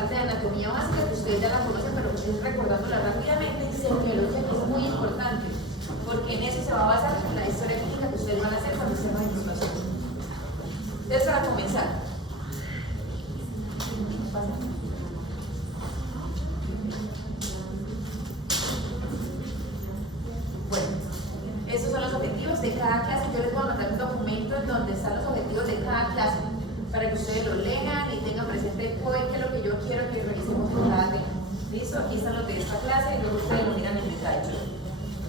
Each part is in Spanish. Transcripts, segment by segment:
parte de anatomía básica que ustedes ya la conocen, pero es recordándola rápidamente, y semiología, que es muy importante, porque en eso se va a basar la historia clínica que ustedes van a hacer cuando estén en información. Entonces, para comenzar, bueno, estos son los objetivos de cada clase. Yo les voy a mandar un documento en donde están los objetivos de cada clase para que ustedes lo lean y tengan presente hoy qué es lo que yo quiero que revisemos en cada tema. ¿Listo? Aquí están los de esta clase y luego ustedes lo miran en detalle.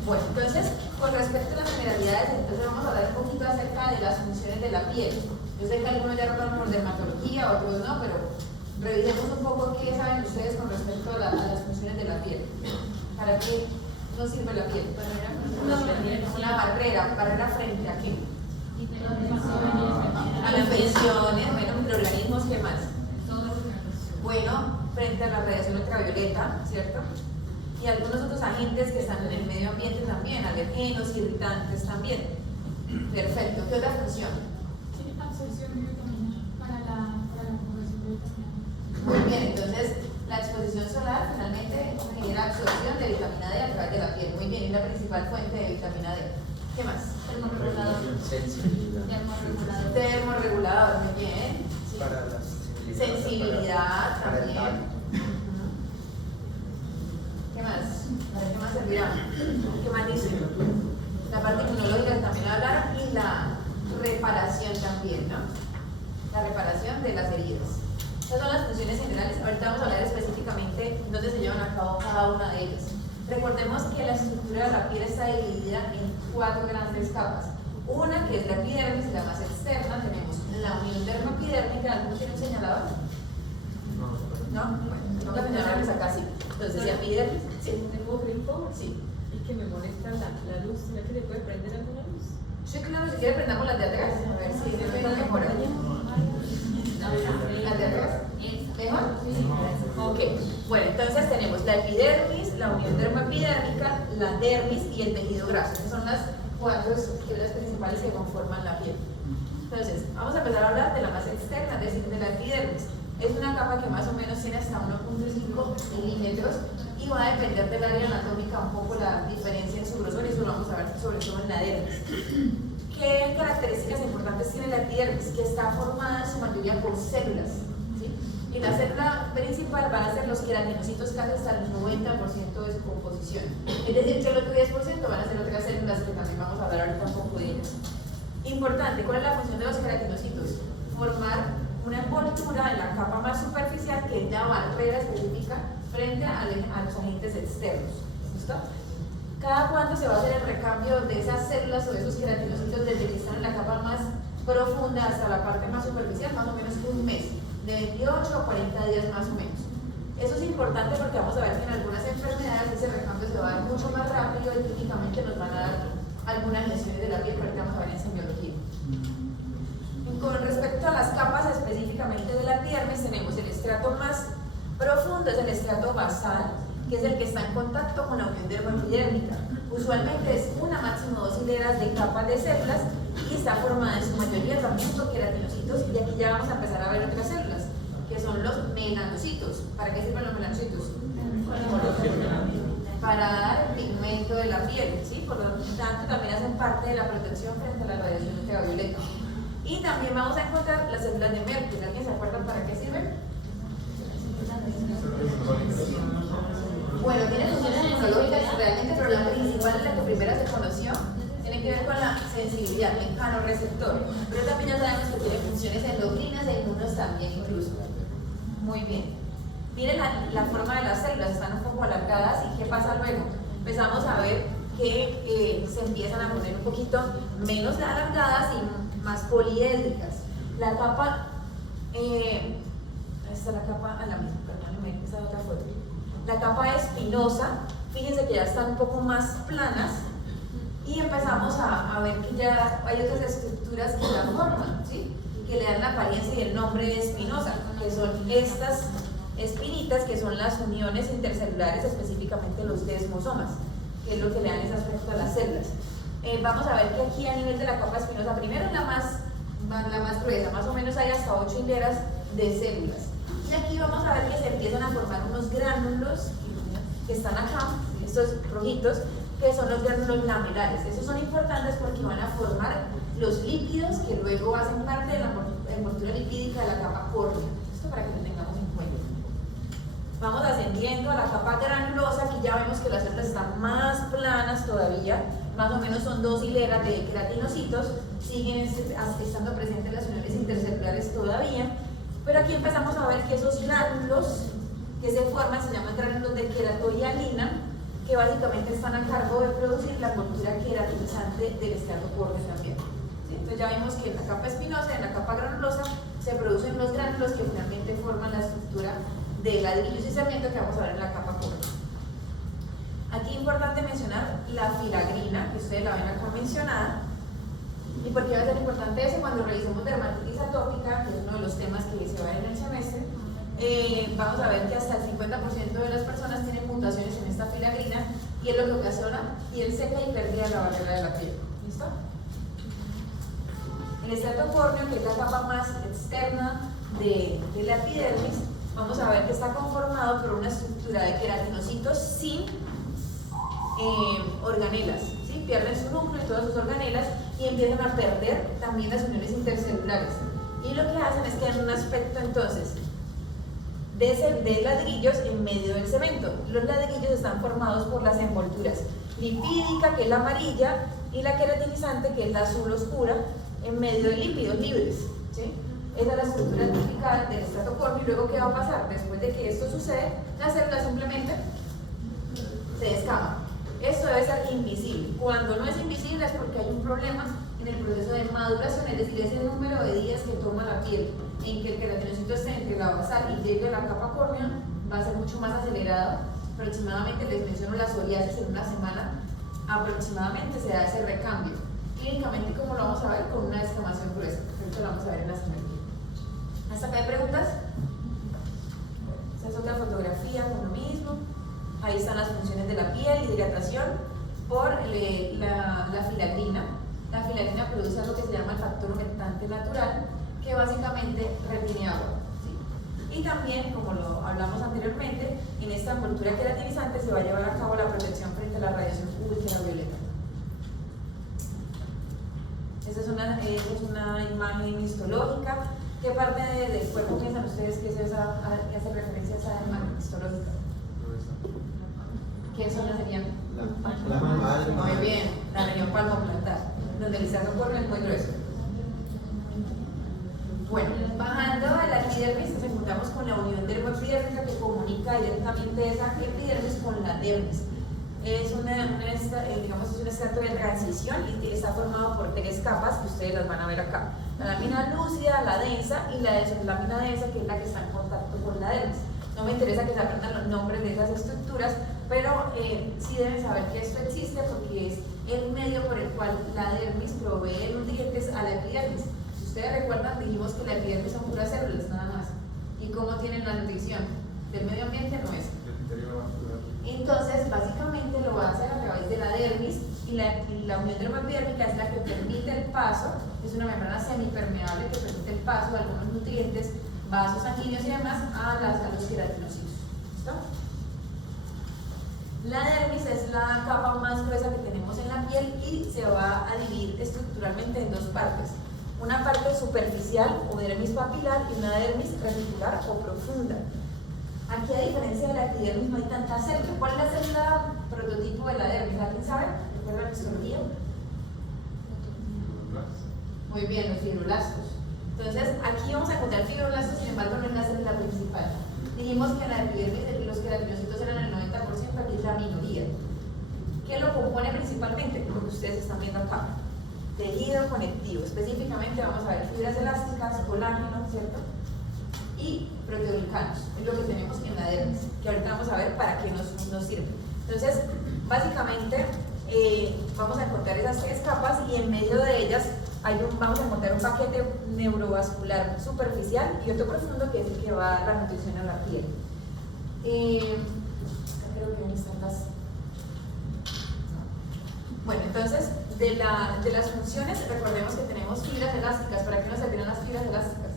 Bueno, entonces, con respecto a las generalidades, entonces vamos a hablar un poquito acerca de las funciones de la piel. Yo sé que algunos ya robaron por dermatología, otros no, pero revisemos un poco qué saben ustedes con respecto a las funciones de la piel. ¿Para qué nos sirve la piel? Una barrera frente a qué? A las infecciones, bueno, microorganismos, ¿qué más? Bueno, frente a la radiación ultravioleta, ¿cierto? Y algunos otros agentes que están en el medio ambiente también, alergenos, irritantes también. Perfecto, ¿qué otra función? Absorción de vitamina para la formación de vitamina. Muy bien, entonces la exposición solar finalmente genera absorción de vitamina D a través de la piel. Muy bien, es la principal fuente de vitamina D. ¿Qué más? Termorregulador. Termorregulador, muy bien. Sí. Para la sensibilidad para también. ¿Qué más? ¿Qué más servirá? ¿Qué más dice? La parte inmunológica que también hablaron y la reparación también, ¿no? La reparación de las heridas. Estas son las funciones generales. Ahorita vamos a hablar específicamente dónde se llevan a cabo cada una de ellas. Recordemos que la estructura de la piel está dividida en 4 grandes capas. Una que es la epidermis, la más externa, tenemos la unión dermoepidérmica. ¿Alguno tiene un señalador? ¿No? Bueno, tengo que señalarles acá, sí. Entonces, ¿la epidermis? Sí. Tengo gripo. Sí. Y que me molesta la luz. ¿Será que le puede prender alguna luz? Sí, claro, si quiere prendamos las de atrás. A ver si mejora. ¿Las de atrás? ¿Mejor? Ok. Bueno, entonces tenemos la epidermis, la unión dermoepidérmica, la dermis y el tejido graso. Esas son las 4 estructuras principales que conforman la piel. Entonces, vamos a empezar a hablar de la más externa, es decir, de la epidermis. Es una capa que más o menos tiene hasta 1.5 milímetros y va a depender del área anatómica un poco la diferencia en su grosor, y eso lo vamos a ver sobre todo en la dermis. ¿Qué características importantes tiene la epidermis? Que está formada en su mayoría por células, ¿sí? Y la célula principal van a ser los queratinocitos, casi hasta el 90% de su composición. Es decir, que el otro 10% van a ser otras células que también vamos a hablar ahorita un poco de ellas. Importante, ¿cuál es la función de los queratinocitos? Formar una envoltura en la capa más superficial que es la barrera específica frente a los agentes externos. ¿Listo? ¿Cada cuánto se va a hacer el recambio de esas células o de esos queratinocitos desde que están en la capa más profunda hasta la parte más superficial? Más o menos un mes, de 28 a 40 días más o menos. Eso es importante porque vamos a ver que en algunas enfermedades ese recambio se va a dar mucho más rápido y típicamente nos van a dar algunas lesiones de la piel, pero ahorita vamos a ver en semiología. Con respecto a las capas específicamente de la epidermis, tenemos el estrato más profundo, es el estrato basal, que es el que está en contacto con la unión dermoepidérmica. Usualmente es una, máximo 2 hileras de capas de células y está formada en su mayoría también por queratinocitos, y aquí ya vamos a empezar a ver otras células, que son los melanocitos. ¿Para qué sirven los melanocitos? Para dar el pigmento de la piel, ¿sí? Por lo tanto también hacen parte de la protección frente a la radiación ultravioleta. Y también vamos a encontrar las células de Merkel. ¿Alguien se acuerda para qué sirven? Bueno, tiene funciones inmunológicas realmente, pero la principal es la que primero se conoció. Tiene que ver con la sensibilidad, el mecanoreceptor. Pero también ya sabemos que tiene funciones endocrinas e inmunos también incluso. Muy bien. Miren la forma de las células, están un poco alargadas. ¿Y qué pasa luego? Empezamos a ver que se empiezan a poner un poquito menos alargadas y más poliédricas. La capa, esta es la capa, a la misma, perdónenme, esa otra foto. La capa espinosa, fíjense que ya están un poco más planas y empezamos a ver que ya hay otras estructuras que la forman, ¿sí? Y que le dan la apariencia y el nombre de espinosa, que son estas espinitas, que son las uniones intercelulares, específicamente los desmosomas, que es lo que le dan ese aspecto a las células. Vamos a ver que aquí a nivel de la capa espinosa, primero la más gruesa, más o menos hay hasta 8 hileras de células. Y aquí vamos a ver que se empieza formar unos gránulos que están acá, estos rojitos, que son los gránulos lamelares. Estos son importantes porque van a formar los lípidos que luego hacen parte de la envoltura lipídica de la capa córnea. Esto para que lo tengamos en cuenta. Vamos ascendiendo a la capa granulosa. Aquí ya vemos que las células están más planas todavía, más o menos son 2 hileras de queratinocitos, siguen estando presentes las uniones intercelulares todavía, pero aquí empezamos a ver que esos gránulos que se forman se llaman gránulos de queratohialina, que básicamente están a cargo de producir la envoltura queratinizante del estrato córneo también. ¿Sí? Entonces ya vemos que en la capa espinosa y en la capa granulosa se producen los gránulos que finalmente forman la estructura de ladrillos y cemento que vamos a ver en la capa córnea. Aquí es importante mencionar la filagrina, que ustedes la ven acá mencionada. ¿Y por qué va a ser importante eso? Cuando revisemos dermatitis atópica, que es uno de los temas que se va a ver en el semestre, vamos a ver que hasta el 50% de las personas tienen mutaciones en esta filagrina y es lo que ocasiona piel seca y pérdida de la barrera de la piel. ¿Listo? El estrato córneo, que es la capa más externa de la epidermis, vamos a ver que está conformado por una estructura de queratinocitos sin organelas, ¿sí? Pierden su núcleo y todas sus organelas y empiezan a perder también las uniones intercelulares. Y lo que hacen es que dan un aspecto entonces de ladrillos en medio del cemento. Los ladrillos están formados por las envolturas lipídica, que es la amarilla, y la queratinizante, que es la azul oscura, en medio de lípidos libres, ¿sí? Esa es la estructura típica del estrato córneo. Y luego, ¿qué va a pasar? Después de que esto sucede, la célula simplemente se descama. Esto debe ser invisible. Cuando no es invisible es porque hay un problema en el proceso de maduración, es decir, ese número de días que toma la piel en que el queratinocito esté entre la basal y llegue a la capa córnea va a ser mucho más acelerado. Aproximadamente, les menciono la psoriasis, en una semana aproximadamente se da ese recambio. Clínicamente, como lo vamos a ver, con una descamación gruesa. Esto lo vamos a ver en la siguiente. ¿Hasta acá hay preguntas? Esta es otra fotografía con lo mismo. Ahí están las funciones de la piel, hidratación por la filagrina. La filagrina produce algo que se llama el factor humectante natural, que básicamente retiene agua, ¿sí? Y también, como lo hablamos anteriormente, en esta envoltura queratinizante se va a llevar a cabo la protección frente a la radiación ultravioleta. Esta es una imagen histológica. ¿Qué parte del cuerpo piensan ustedes que hace referencia a esa imagen histológica? ¿Qué zona serían? La palma. Muy bien, la región palmoplantar, donde el estrato córneo es muy grueso. Bueno, bajando a la epidermis, nos encontramos con la unión dermoepidérmica, que comunica directamente esa epidermis con la dermis. Es un estrato de transición y está formado por 3 capas que ustedes las van a ver acá: la lámina lúcida, la densa y la lámina densa, que es la que está en contacto con la dermis. No me interesa que se aprendan los nombres de esas estructuras, pero sí deben saber que esto existe porque es el medio por el cual la dermis provee nutrientes a la epidermis. Si ustedes recuerdan, dijimos que la epidermis son puras células nada más. ¿Y cómo tienen la nutrición? Del medio ambiente no es. Entonces, básicamente lo va a hacer a través de la dermis, y la unión dermoepidérmica es la que permite el paso, es una membrana semipermeable que permite el paso de algunos nutrientes, vasos sanguíneos y demás a los queratinocitos. ¿Listo? La dermis es la capa más gruesa que tenemos en la piel y se va a dividir estructuralmente en 2 partes. Una parte superficial o dermis papilar y una dermis reticular o profunda. Aquí, a diferencia de la epidermis, no hay tanta célula. ¿Cuál es la célula prototipo de la dermis? ¿Alguien sabe? ¿Recuerda la histología? Muy bien, los fibroblastos. Entonces, aquí vamos a encontrar fibroblastos, sin embargo, no es la célula principal. Dijimos que en la epidermis los queratinocitos eran el 90%, aquí es la minoría. ¿Qué lo compone principalmente? Lo que ustedes están viendo acá. Tejido conectivo. Específicamente vamos a ver fibras elásticas, colágeno, ¿cierto? Y proteoglicanos. Es lo que tenemos en la dermis, que ahorita vamos a ver para qué nos sirve. Entonces, básicamente, vamos a encontrar esas 3 capas y en medio de ellas vamos a encontrar un paquete neurovascular superficial y otro profundo, que es el que va a dar la nutrición a la piel. Creo que ahí están las... Bueno, entonces, de las funciones, recordemos que tenemos fibras elásticas. ¿Para qué nos servirán las fibras elásticas?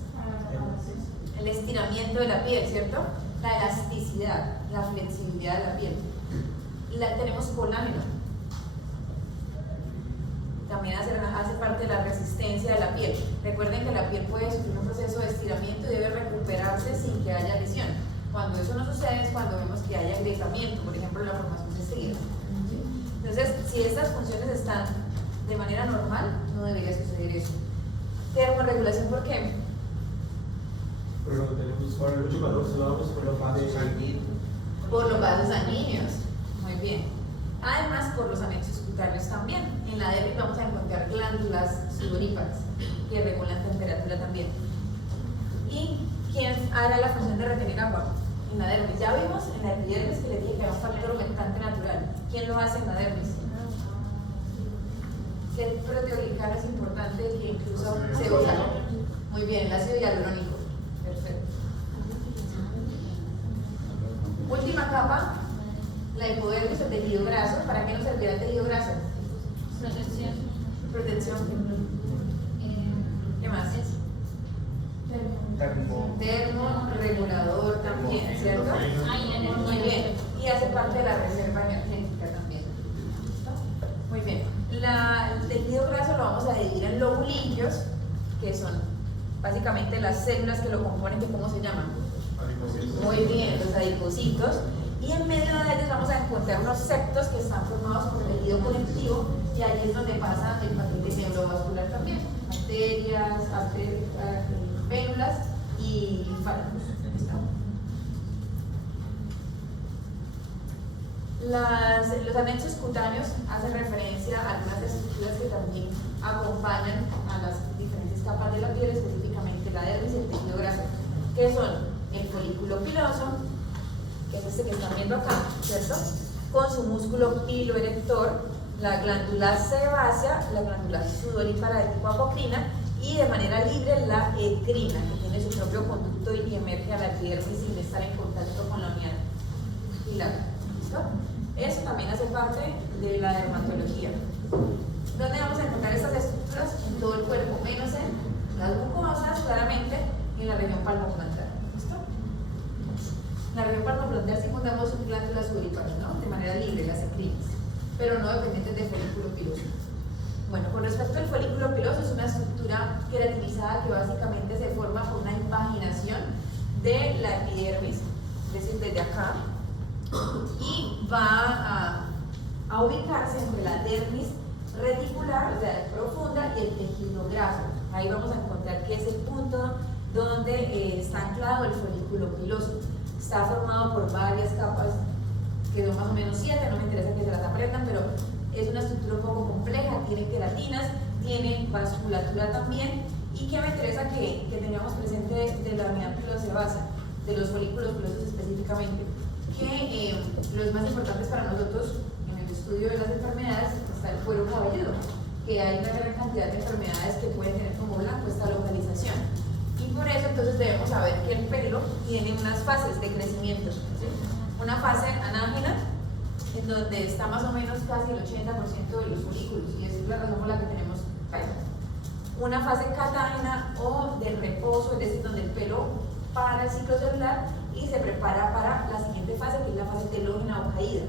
el estiramiento de la piel, ¿cierto? La elasticidad, la flexibilidad de la piel. Tenemos colágeno. También hace parte de la resistencia de la piel. Recuerden que la piel puede sufrir un proceso de estiramiento y debe recuperarse sin que haya lesión. Cuando eso no sucede es cuando vemos que hay agrietamiento, por ejemplo, la formación de estrías. Entonces, si estas funciones están de manera normal, no debería suceder eso. Termorregulación, ¿por qué? Pero tenemos para mucho calor, se lo damos por los vasos sanguíneos. Por los vasos sanguíneos. Muy bien. Además, por los anexos cutáneos también. En la dermis vamos a encontrar glándulas sudoríparas que regulan temperatura también. ¿Y quién hará la función de retener agua? En la dermis. Ya vimos en la epidermis que le dije que era un factor humectante natural. ¿Quién lo hace en la dermis? ¿Qué proteoglicano es importante que incluso se usa? Muy bien, el ácido hialurónico. Perfecto. Última capa, la hipodermis o tejido graso. ¿Para qué nos servirá el tejido graso? Protección. Protección. ¿Qué más? Termorregulador también, ¿cierto? Muy bien. Y hace parte de la reserva energética también. Muy bien. El tejido graso lo vamos a dividir en lobulillos, que son básicamente las células que lo componen, que ¿cómo se llaman? Muy bien, los adipocitos. Y en medio de ellos vamos a encontrar unos septos que están formados por tejido conectivo, y allí es donde pasa el paquete neurovascular también. Arterias, vénulas y linfáticos. Los anexos cutáneos hacen referencia a algunas estructuras que también acompañan a las diferentes capas de la piel, específicamente la dermis y el tejido graso, que son el folículo piloso, que es este que están viendo acá, ¿cierto? Con su músculo piloerector, la glándula sebácea, la glándula sudorípara de tipo apocrina, y de manera libre la ecrina, que tiene su propio conducto y emerge a la epidermis sin estar en contacto con la unidad pilar. ¿Listo? Eso también hace parte de la dermatología. ¿Dónde vamos a encontrar estas estructuras? En todo el cuerpo, menos en las mucosas, claramente, y en la región palmoplantar. ¿Listo? En la región palmoplantar sí encontramos glándulas sudoríparas, ¿no? De manera libre, las ecrinas, pero no dependientes del folículo piloso. Bueno, con respecto al folículo piloso, es una estructura queratinizada que básicamente se forma por una impaginación de la epidermis, es decir, desde acá, y va a ubicarse entre la dermis reticular, o sea, profunda, y el tejido graso. Ahí vamos a encontrar que es el punto donde está anclado el folículo piloso. Está formado por varias capas, que son más o menos 7, no me interesa que se las aprendan, pero es una estructura un poco compleja, tiene queratinas, tiene vasculatura también, y que me interesa que tengamos presente de la unidad pilosebácea, de los folículos pilosos específicamente, que los más importantes para nosotros en el estudio de las enfermedades está el cuero cabelludo, que hay una gran cantidad de enfermedades que pueden tener como blanco esta localización, y por eso entonces debemos saber que el pelo tiene unas fases de crecimiento, ¿sí? Una fase anágena, en donde está más o menos casi el 80% de los folículos, y esa es la razón por la que tenemos pelo. Una fase catágena o de reposo, es decir, donde el pelo para el ciclo celular y se prepara para la siguiente fase, que es la fase telógena o caída.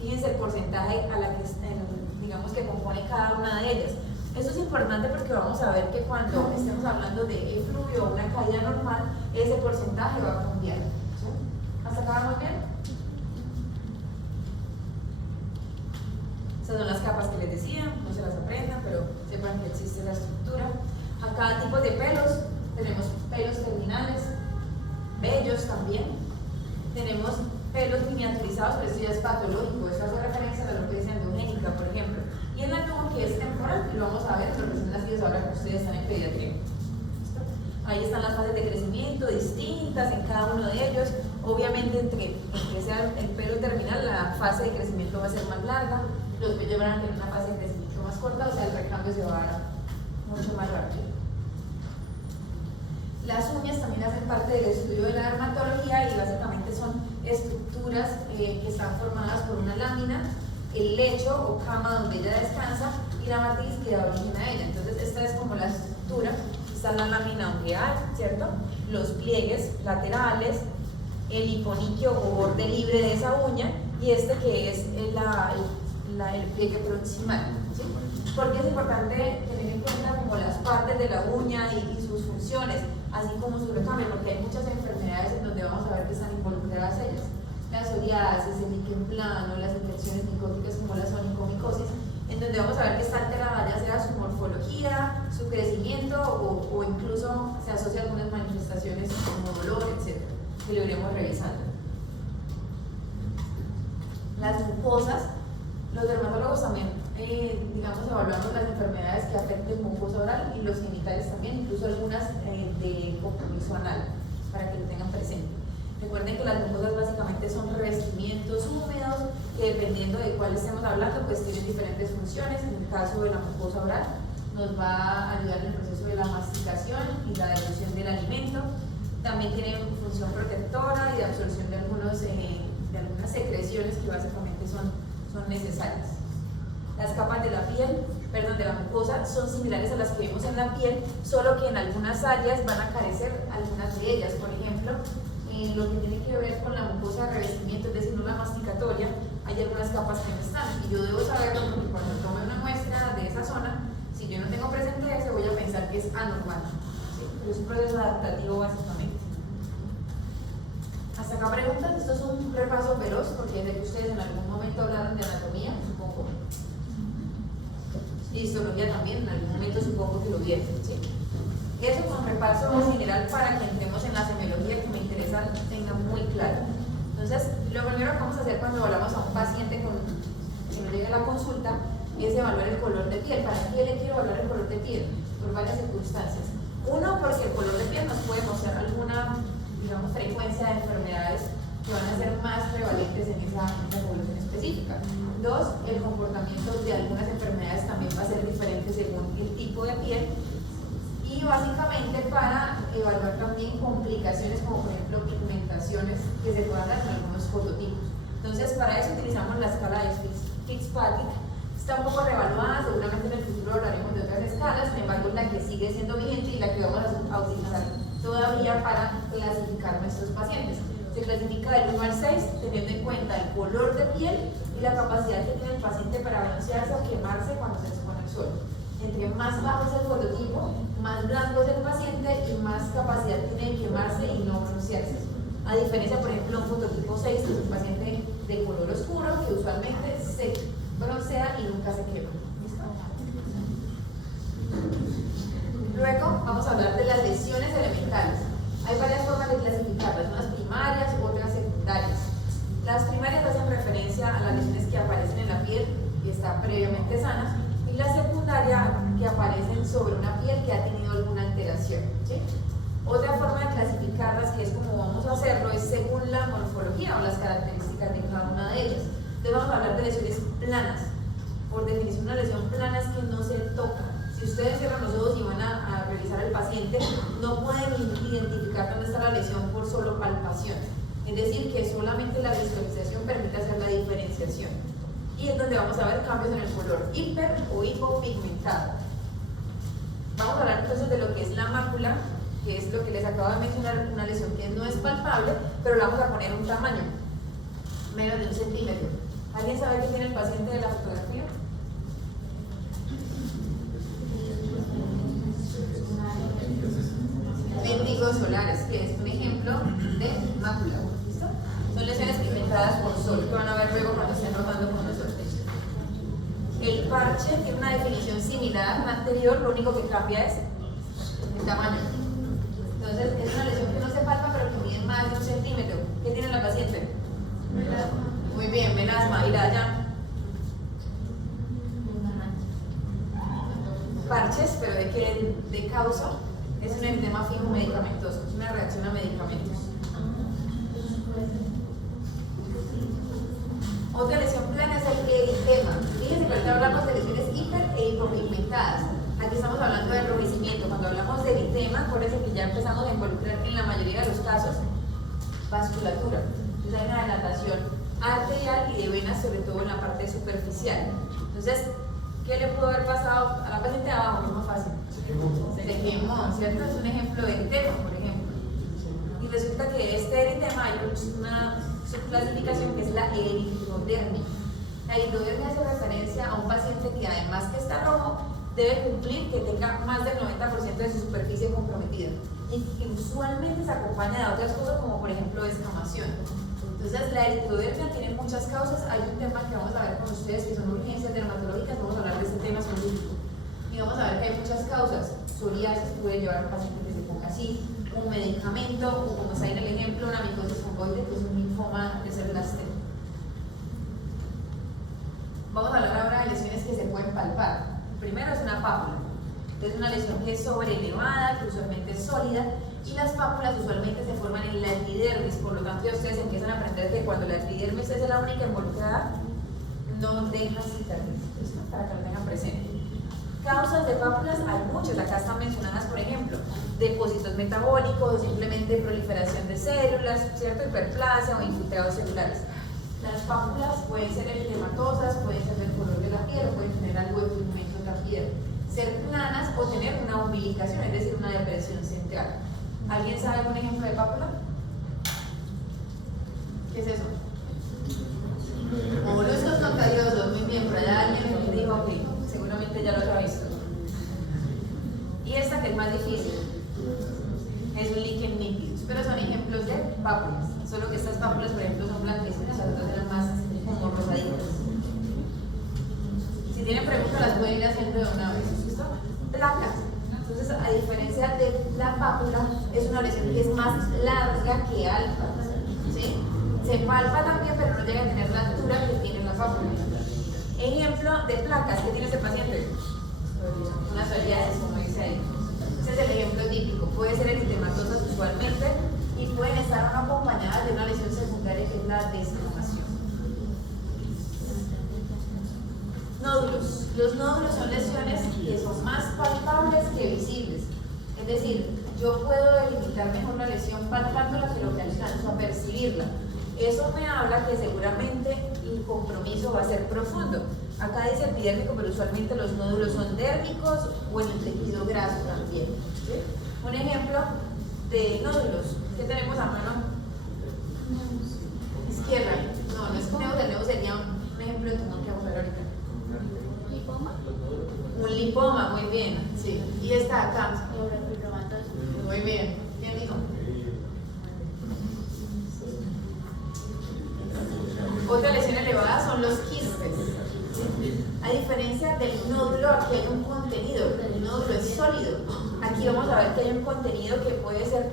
Fíjense el porcentaje a la que, digamos, que compone cada una de ellas. Esto es importante porque vamos a ver que cuando estemos hablando de efluvio o una caída normal, ese porcentaje va a cambiar. ¿Sí? ¿Hasta acá vamos bien? Estas son las capas que les decía, no se las aprendan, pero sepan que existe la estructura. A cada tipo de pelos, tenemos pelos terminales, vellos también, tenemos pelos miniaturizados, pero esto ya es patológico, esto hace referencia a la alopecia endogénica, por ejemplo. Y el atomo que es temporal, y lo vamos a ver en los recién nacidos ahora que ustedes están en pediatría. Ahí están las fases de crecimiento distintas en cada uno de ellos. Obviamente, entre sea el pelo terminal, la fase de crecimiento va a ser más larga, los vellos van a tener una fase de crecimiento más corta, o sea, el recambio se va a dar mucho más rápido. Las uñas también hacen parte del estudio de la dermatología y básicamente son estructuras que están formadas por una lámina, el lecho o cama donde ella descansa y la matriz que da origen a ella. Entonces esta es como la estructura, está está la lámina ungueal, ¿cierto? Los pliegues laterales, el hiponiquio o borde libre de esa uña y este que es el pliegue proximal, ¿sí? Porque es importante tener en cuenta como las partes de la uña y sus funciones, así como su recambio, porque hay muchas enfermedades en donde vamos a ver que están involucradas ellas. La psoriasis, el líquen plano, las infecciones micóticas como la onicomicosis, en donde vamos a ver que está alterada ya sea su morfología, su crecimiento o incluso se asocia a algunas manifestaciones como dolor, etc., que lo iremos revisando. Las mucosas, los dermatólogos también, digamos, evaluamos las enfermedades que afecten mucosa oral y los genitales también, incluso algunas de compromiso anal, para que lo tengan presente. Recuerden que las mucosas básicamente son revestimientos húmedos que dependiendo de cuál estemos hablando pues tienen diferentes funciones. En el caso de la mucosa oral nos va a ayudar en el proceso de la masticación y la dilución del alimento. También tiene función protectora y de absorción de algunas secreciones que básicamente son necesarias. Las capas de la piel, de la mucosa son similares a las que vemos en la piel, solo que en algunas áreas van a carecer algunas de ellas. Por ejemplo, lo que tiene que ver con la mucosa de revestimiento, es decir, no la masticatoria, hay algunas capas que no están y yo debo saberlo porque cuando tome una muestra de esa zona, si yo no tengo presente ese, voy a pensar que es anormal, ¿sí? Pero es un proceso adaptativo básicamente. Hasta acá preguntas. Esto es un repaso veloz porque sé que ustedes en algún momento hablaron de anatomía, supongo, y histología también, en algún momento supongo que lo vieron, ¿sí? Eso con repaso general para que entremos en la semiología que me interesa tengan muy claro. Entonces, lo primero que vamos a hacer cuando hablamos a un paciente que nos llega a la consulta es evaluar el color de piel. ¿Para qué le quiero evaluar el color de piel? Por varias circunstancias. Uno, porque el color de piel nos puede mostrar alguna, digamos, frecuencia de enfermedades que van a ser más prevalentes en esa población específica. Dos, el comportamiento de algunas enfermedades también va a ser diferente según el tipo de piel. Y básicamente para evaluar también complicaciones como por ejemplo pigmentaciones que se puedan dar en algunos fototipos. Entonces para eso utilizamos la escala de Fitzpatrick. Está un poco revaluada, seguramente en el futuro hablaremos de otras escalas, sin embargo es la que sigue siendo vigente y la que vamos a utilizar todavía para clasificar nuestros pacientes. Se clasifica del 1 al 6 teniendo en cuenta el color de piel y la capacidad que tiene el paciente para broncearse o quemarse cuando se expone al sol. Entre más bajo es el fototipo, más blanco es el paciente y más capacidad tiene de quemarse y no broncearse. A diferencia, por ejemplo, un fototipo 6, que es un paciente de color oscuro que usualmente se broncea y nunca se quema. ¿Listo? Luego vamos a hablar de las lesiones elementales. Hay varias formas de clasificarlas, unas primarias, otras secundarias. Las primarias hacen referencia a las lesiones que aparecen en la piel y están previamente sanas, y la secundaria que aparecen sobre una piel que ha tenido alguna alteración, ¿sí? Otra forma de clasificarlas, que es como vamos a hacerlo, es según la morfología o las características de cada una de ellas. Entonces vamos a hablar de lesiones planas. Por definición, una lesión plana es que no se toca. Si ustedes cierran los ojos y van a revisar al paciente, no pueden identificar dónde está la lesión por solo palpación. Es decir, que solamente la visualización permite hacer la diferenciación. Y es donde vamos a ver cambios en el color hiper o hipopigmentado. Vamos a hablar entonces de lo que es la mácula, que es lo que les acabo de mencionar, una lesión que no es palpable, pero la vamos a poner un tamaño, menos de 1 centímetro. ¿Alguien sabe qué tiene el paciente de la fotografía? Vértigos solares, que es un ejemplo de mácula. ¿Listo? Son lesiones pigmentadas por sol, que van a ver luego cuando estén rotando con nosotros. El parche tiene una definición similar a la anterior, lo único que cambia es el tamaño. Entonces, es una lesión que no se palpa, pero que mide más de 1 centímetro. ¿Qué tiene la paciente? Melasma. Muy bien, melasma. ¿Y la allá? Parches, pero ¿de qué de causa? Es un eritema fijo medicamentoso, es una reacción a medicamentos. Otra lesión plana es el eritema. Fíjense que ahorita hablamos de lesiones hiper e hipopigmentadas. Aquí estamos hablando de enrojecimiento. Cuando hablamos de eritema, acuérdense que ya empezamos a involucrar en la mayoría de los casos vasculatura. Entonces hay una dilatación arterial y de venas, sobre todo en la parte superficial. Entonces, ¿Qué le pudo haber pasado a la paciente de abajo? Es más fácil. Se quemó, ¿cierto? Es un ejemplo de eritema, por ejemplo. Y resulta que de este eritema hay una subclasificación que es la eritiodermia. La eritiodermia hace referencia a un paciente que además que está rojo, debe cumplir que tenga más del 90% de su superficie comprometida. Y que usualmente se acompaña de otras cosas como por ejemplo descamación. Entonces la eritiodermia tiene muchas causas. Hay un tema que vamos a ver con ustedes que son urgencias dermatológicas, vamos a hablar de este tema específico. Y vamos a ver que hay muchas causas. Psoriasis puede llevar a un paciente que se ponga así, un medicamento, o como está ahí en el ejemplo, una micosis fungoide, que es un linfoma de células T. Vamos a hablar ahora de lesiones que se pueden palpar. Primero es una pápula. Es una lesión que es sobrelevada, que usualmente es sólida, y las pápulas usualmente se forman en la epidermis, por lo tanto ya ustedes empiezan a aprender que cuando la epidermis es la única involucrada, no deja cicatrices, para que lo tengan presente. Causas de pápulas hay muchas, acá están mencionadas, por ejemplo, depósitos metabólicos, simplemente proliferación de células, ¿cierto? Hiperplasia o infiltrados celulares. Las pápulas pueden ser eritematosas, pueden ser del color de la piel, pueden tener algo de pigmento en la piel, ser planas o tener una umbilicación, es decir, una depresión central. ¿Alguien sabe algún ejemplo de pápula? ¿Qué es eso? Moluscos contagiosos, muy bien, por allá alguien que dijo, ok, seguramente ya lo habrá visto. Y esta que es más difícil, es un líquen nítido, pero son ejemplos de pápulas, solo que estas pápulas, por ejemplo, son blanquecinas, las otras eran más como rosaditas. Si tienen preguntas, las pueden ir haciendo de una vez. ¿Listo? Placas. Entonces, a diferencia de la pápula, es una lesión que es más larga que alta. ¿Sí? Se palpa también, pero no llega a tener la altura que tiene la pápula. Ejemplo de placas que tiene este paciente. Una psoriasis, como dice ahí. Ese es el ejemplo típico. Puede ser eritematosas usualmente y pueden estar acompañadas de una lesión secundaria que es la descamación. Nódulos. Los nódulos son lesiones que son más palpables que visibles. Es decir, yo puedo delimitar mejor la lesión palpándola que lo que alcanzo a percibirla. Eso me habla que seguramente el compromiso va a ser profundo. Acá dice epidérmico, pero usualmente los nódulos son dérmicos o en el tejido graso también. ¿Sí? Un ejemplo de nódulos. ¿Qué tenemos a mano? Izquierda. No, no es neus, el neus sería un ejemplo de tumor que vamos a ver ahorita. ¿Lipoma? Un lipoma, muy bien. Sí. Y esta acá. Muy bien. ¿Quién dijo? Otra lesión elevada son los quistes. A diferencia del nódulo, aquí hay un contenido. El nódulo es sólido. Aquí vamos a ver que hay un contenido que puede ser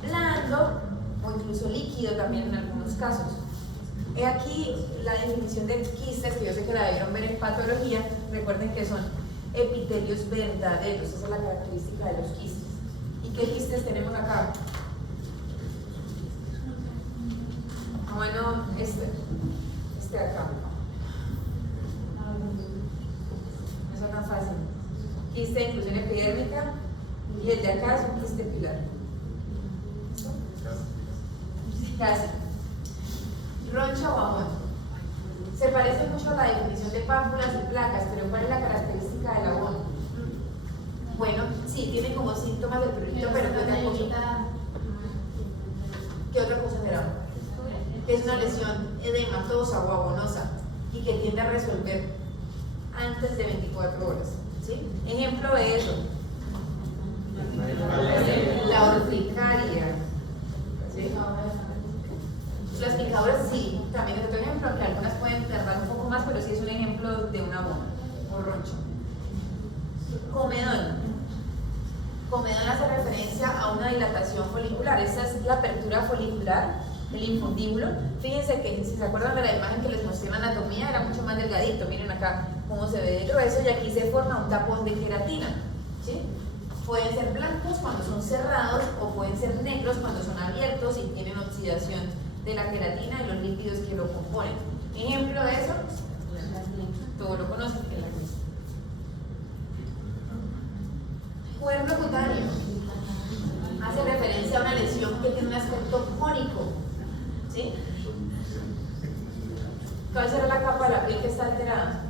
blando o incluso líquido también en algunos casos. He aquí la definición de quistes, que yo sé que la debieron ver en patología. Recuerden que son epitelios verdaderos. Esa es la característica de los quistes. ¿Y qué quistes tenemos acá? Bueno, este acá. No es tan fácil. Quiste de inclusión epidérmica y el de acá es un quiste pilar. ¿Listo? Casi. Roncha o amón. Se parece mucho a la definición de pápulas y placas, pero ¿cuál es la característica del abón? Bueno, sí, tiene como síntomas del prurito, pero no es poquito. ¿Qué otra cosa será? Que es una lesión edematosa o abonosa y que tiende a resolver antes de 24 horas. ¿Sí? Ejemplo de eso. La urticaria. ¿Sí? Las picaduras sí, también es otro ejemplo, que algunas pueden tardar un poco más, pero sí es un ejemplo de una abono o roncha. Comedón. Comedón hace referencia a una dilatación folicular. Esta es la apertura folicular, el infundíbulo. Fíjense que si se acuerdan de la imagen que les mostré en anatomía, era mucho más delgadito. Miren acá cómo se ve de grueso y aquí se forma un tapón de queratina. ¿Sí? Pueden ser blancos cuando son cerrados o pueden ser negros cuando son abiertos y tienen oxidación de la queratina y los lípidos que lo componen. Ejemplo de eso, todos lo conocen, que es la gris. Cuerno cutáneo hace referencia a una lesión que tiene un aspecto cónico. ¿Sí? ¿Cuál será la capa de la piel que está alterada?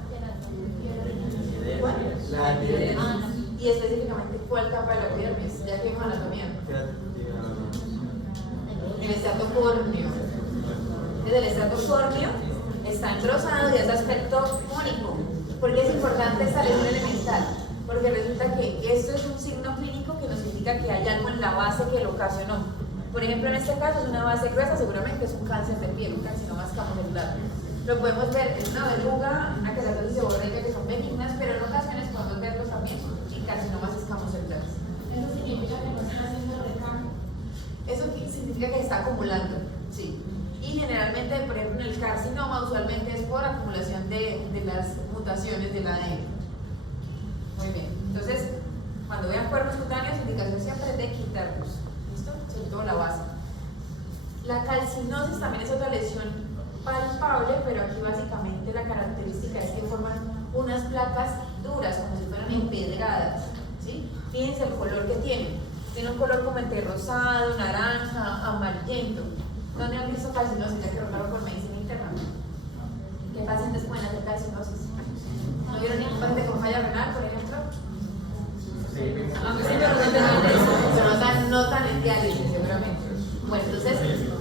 ¿Cuál? La epidermis. Y específicamente, ¿cuál capa de la epidermis? Ya que vimos anatomía. El estrato córneo. Entonces, el estrato córneo está engrosado y es aspecto único. ¿Por qué es importante esta lesión elemental? Porque resulta que esto es un signo clínico que nos indica que hay algo en la base que lo ocasionó. Por ejemplo, en este caso es una base gruesa, seguramente es un cáncer de piel, un carcinoma escamocelular. Lo podemos ver en una verruga, una queratosis seborreica que son benignas, pero en ocasiones podemos verlos también en carcinomas escamocelulares. Eso significa que no está haciendo recambio. Eso significa que está acumulando, sí. Y generalmente, por ejemplo, en el carcinoma usualmente es por acumulación de las mutaciones del ADN. Muy bien. Entonces, cuando vean cuerpos cutáneos, indicación siempre de quitarlos. ¿Listo? Sobre todo la base. La calcinosis también es otra lesión palpable, pero aquí básicamente la característica es que forman unas placas duras, como si fueran empedradas. ¿Sí? Fíjense el color que tienen. Tiene un color como entre rosado, naranja, amarillento. ¿Dónde han visto calcinosis? Ya que rotaron por medicina interna. ¿Qué pacientes pueden hacer calcinosis? ¿No vieron ningún paciente con falla renal, por ejemplo? Aunque siempre no tengan eso. Se notan en diálisis, seguramente. Bueno, entonces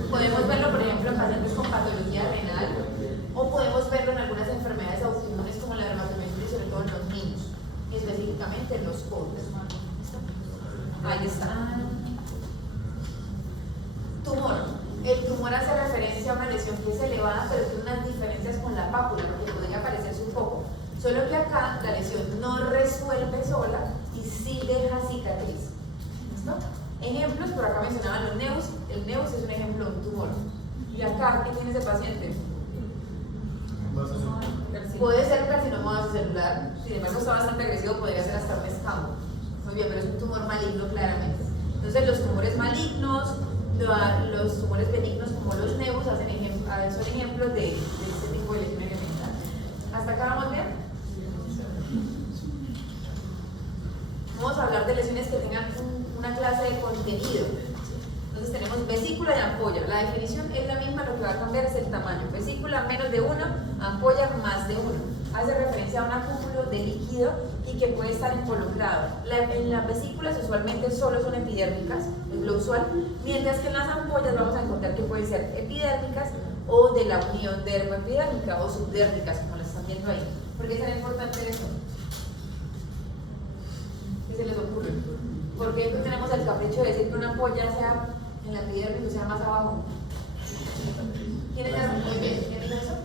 podemos verlo, por ejemplo, en pacientes con patología renal, o podemos verlo en algunas enfermedades autoinmunes como la dermatomiositis, sobre todo en los niños, y específicamente en los jóvenes. Ahí está. Tumor. El tumor hace referencia a una lesión que es elevada, pero tiene unas diferencias con la pápula, porque podría parecerse un poco. Solo que acá la lesión no resuelve sola y sí deja cicatriz. ¿Listo? Ejemplos, por acá mencionaban los neus. El neus es un ejemplo de un tumor. Y acá, ¿qué tiene ese paciente? Puede ser carcinoma vasocelular, sin embargo está bastante agresivo, podría ser hasta un escamo. Muy bien, pero es un tumor maligno claramente. Entonces los tumores malignos, los tumores benignos como los neus son ejemplos de este tipo de lesión elemental. ¿Hasta acá vamos bien? Vamos a hablar de lesiones que tengan una clase de contenido. Entonces tenemos vesícula y ampolla. La definición es la misma, lo que va a cambiar es el tamaño. Vesícula menos de 1, ampolla más de 1. Hace referencia a un acúmulo de líquido y que puede estar involucrado. En las vesículas usualmente solo son epidérmicas, es lo usual, mientras que en las ampollas vamos a encontrar que pueden ser epidérmicas o de la unión dermoepidérmica o subdérmicas, como las están viendo ahí. ¿Por qué es tan importante eso? ¿Qué se les ocurre? ¿Por qué tenemos el capricho de decir que una ampolla sea en la epidermis o sea más abajo? ¿Quién es eso? Muy bien. ¿Quién es eso?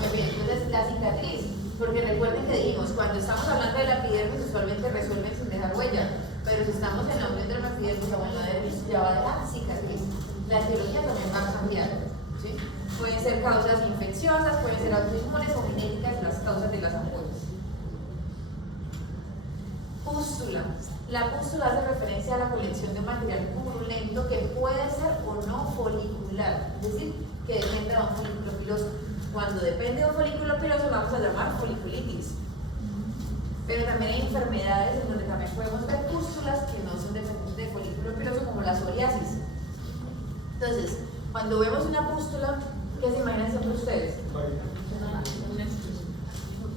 Muy bien. Entonces, la cicatriz. Porque recuerden que dijimos, cuando estamos hablando de la epidermis, usualmente resuelven sin dejar huella. Pero si estamos en la unión de la epidermis o en la dermis, ya va a dejar cicatriz. La etiología también va a cambiar. ¿Sí? Pueden ser causas infecciosas, pueden ser autoinmunes o genéticas las causas de las ampollas. Pústula. La pústula hace referencia a la colección de material purulento que puede ser o no folicular, es decir, que depende de un folículo piloso. Cuando depende de un folículo piloso lo vamos a llamar foliculitis. Pero también hay enfermedades en donde también podemos ver pústulas que no son dependientes de folículo piloso, como la psoriasis. Entonces, cuando vemos una pústula, ¿qué se imaginan siempre ustedes?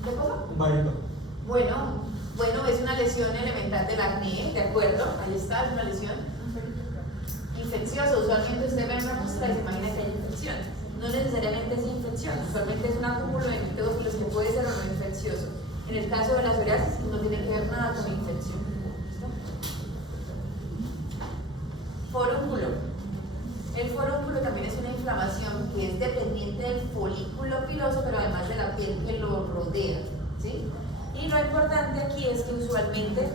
¿Qué cosa? Un varito. Bueno, es una lesión elemental del acné, ¿de acuerdo? Ahí está, es una lesión infecciosa. Usualmente usted ve una pústula y se imagina que hay infección. No necesariamente es infección, usualmente es un acúmulo de nucleófilos que puede ser o no infeccioso. En el caso de la psoriasis no tiene que ver nada con infección. ¿Listo? Forúnculo. El forúnculo también es una inflamación que es dependiente del folículo piloso, pero además de la piel que lo rodea. ¿Sí? Y lo importante aquí es que usualmente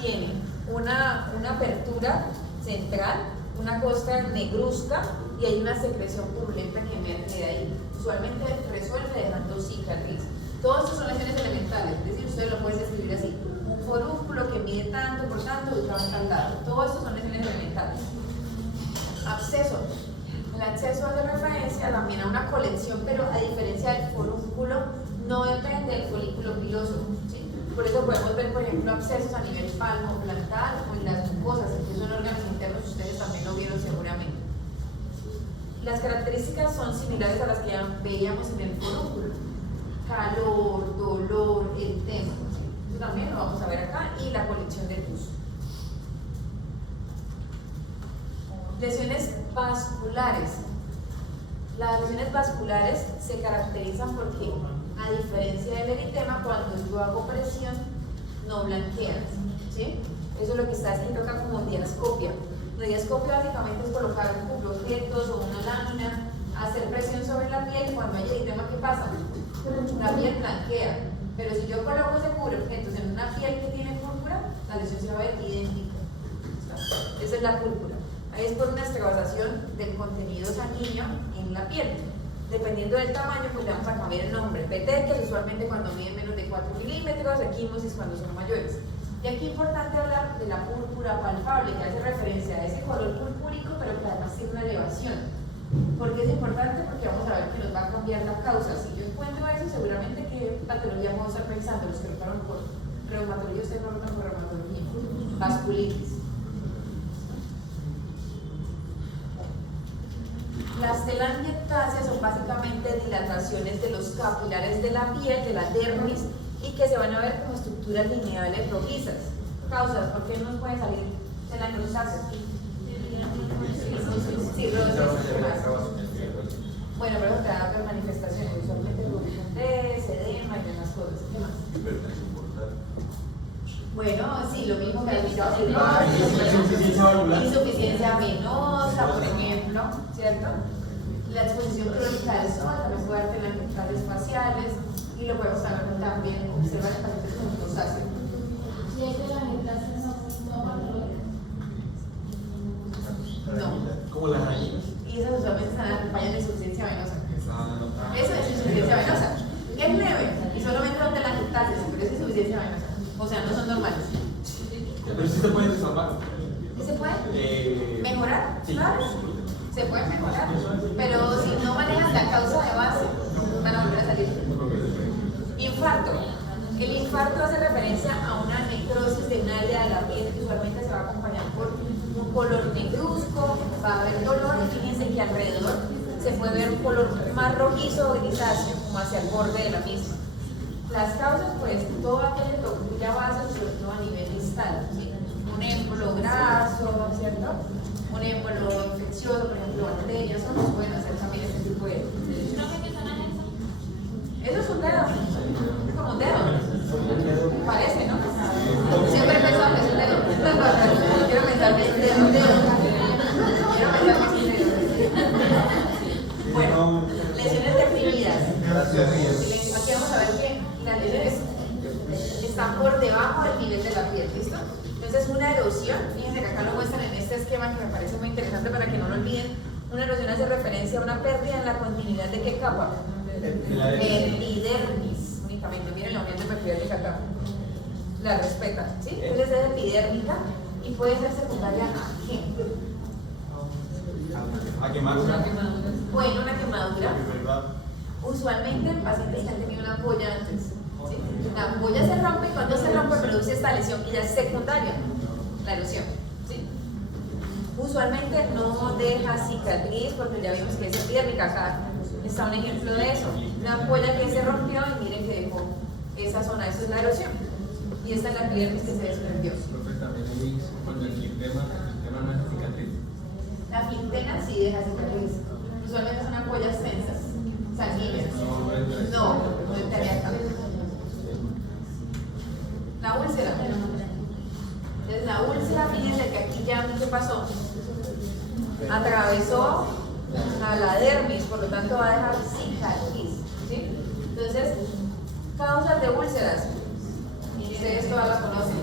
tiene una apertura central, una costa negruzca y hay una secreción purulenta que emerge de ahí. Usualmente resuelve dejando cicatriz. Todos estos son lesiones elementales, es decir, ustedes lo pueden describir así. Un forúnculo que mide tanto por tanto, ubicado en tal lado. Todo esto son lesiones elementales. Absceso. El absceso hace referencia también a una colección, pero a diferencia del forúnculo, no depende del folículo piloso. ¿Sí? Por eso podemos ver, por ejemplo, abscesos a nivel palmo plantar o en las mucosas, que son órganos internos, ustedes también lo vieron seguramente. Las características son similares a las que ya veíamos en el forúnculo: calor, dolor, edema. ¿Sí? Esto también lo vamos a ver acá, y la colección de pus. Lesiones vasculares. Las lesiones vasculares se caracterizan porque, a diferencia del eritema, cuando yo hago presión, no blanquean, ¿sí? Eso es lo que está escrito acá como diascopia. La diascopia básicamente es colocar objetos o una lámina, hacer presión sobre la piel, y cuando hay eritema, ¿qué pasa? La piel blanquea. Pero si yo coloco ese cubreobjetos en una piel que tiene púrpura, la lesión se va a ver idéntica. Esa es la púrpura. Ahí es por una extravasación del contenido sanguíneo en la piel. Dependiendo del tamaño, pues le vamos a cambiar el nombre. Petequias, usualmente cuando miden menos de 4 milímetros, equimosis cuando son mayores. Y aquí es importante hablar de la púrpura palpable, que hace referencia a ese color purpúrico, pero que además tiene una elevación. ¿Por qué es importante? Porque vamos a ver que nos va a cambiar la causa. Si yo encuentro eso, seguramente qué patología vamos a estar pensando. Los que rotaron por reumatología, ustedes no rotan por reumatología. Vasculitis. Las telangiectasias son básicamente dilataciones de los capilares de la piel, de la dermis, y que se van a ver como estructuras lineales rojizas. Causas, ¿por qué nos puede salir telangiectasias? Bueno, pero te da otras manifestaciones, usualmente rubicuntez, edema y demás cosas. ¿Qué más? Bueno, sí, lo mismo que has dicho, insuficiencia venosa, por ejemplo, ¿cierto? La exposición crónica del sol también puede dar telangiectasias faciales, y lo podemos también observar en pacientes con rosácea. Si hay telangiectasias no patológicas. No. Como las gallinas. Y esas usualmente están acompañadas de insuficiencia venosa. Eso es insuficiencia venosa. Es leve y solamente son telangiectasias, pero es insuficiencia venosa. O sea, no son normales. Pero sí se pueden salvar. ¿Y se puede mejorar? Sí. Claro, se puede mejorar. Pero si no manejas la causa de base, van a volver a salir. Infarto. El infarto hace referencia a una necrosis de un área de la piel que usualmente se va a acompañar por un color negruzco, va a haber dolor, y fíjense que alrededor se puede ver un color más rojizo o grisáceo, como hacia el borde de la misma. Las causas, pues, todo aquello que ocurre vasos, sobre todo a nivel distal, ¿sí? Un émbolo graso, ¿cierto? Un émbolo infeccioso, por ejemplo, bacterias, nos pueden hacer también este tipo de... Eso es un dedo, es como un dedo, parece, ¿no? Siempre he pensado que es un dedo. Quiero pensar que es un dedo. Quiero pensar que es un dedo. Bueno, lesiones deprimidas. Aquí vamos a ver que las lesiones están por debajo del nivel de la piel, ¿listo? Entonces una erosión, fíjense que acá lo muestran en este esquema que me parece muy interesante para que no lo olviden. Una erosión hace referencia a una pérdida en la continuidad de qué capa? Epidermis, únicamente. Miren la unión de epidérmica acá. La respeta, ¿sí? Entonces es epidérmica y puede ser secundaria a qué? ¿A quemadura? Bueno, una quemadura. Usualmente en pacientes que han tenido una ampolla antes, ¿sí? La ampolla se rompe y cuando se rompe produce esta lesión que ya es secundaria, la erosión, ¿sí? Usualmente no deja cicatriz porque ya vimos que es epidérmica. Acá está un ejemplo de eso. Una ampolla que se rompió y miren que dejó esa zona, eso es la erosión. Y esta es la epidermis que se desprendió. Cuando el sistema no es cicatriz. La fintena sí deja cicatriz. Usualmente son ampollas tensas, sanguíneas. No estaría acá. La úlcera. Entonces la úlcera, fíjense que aquí ya, ¿qué pasó? Atravesó a la dermis, por lo tanto va a dejar cicatriz, ¿sí? Entonces, causas de úlceras. Ustedes todas las conocen.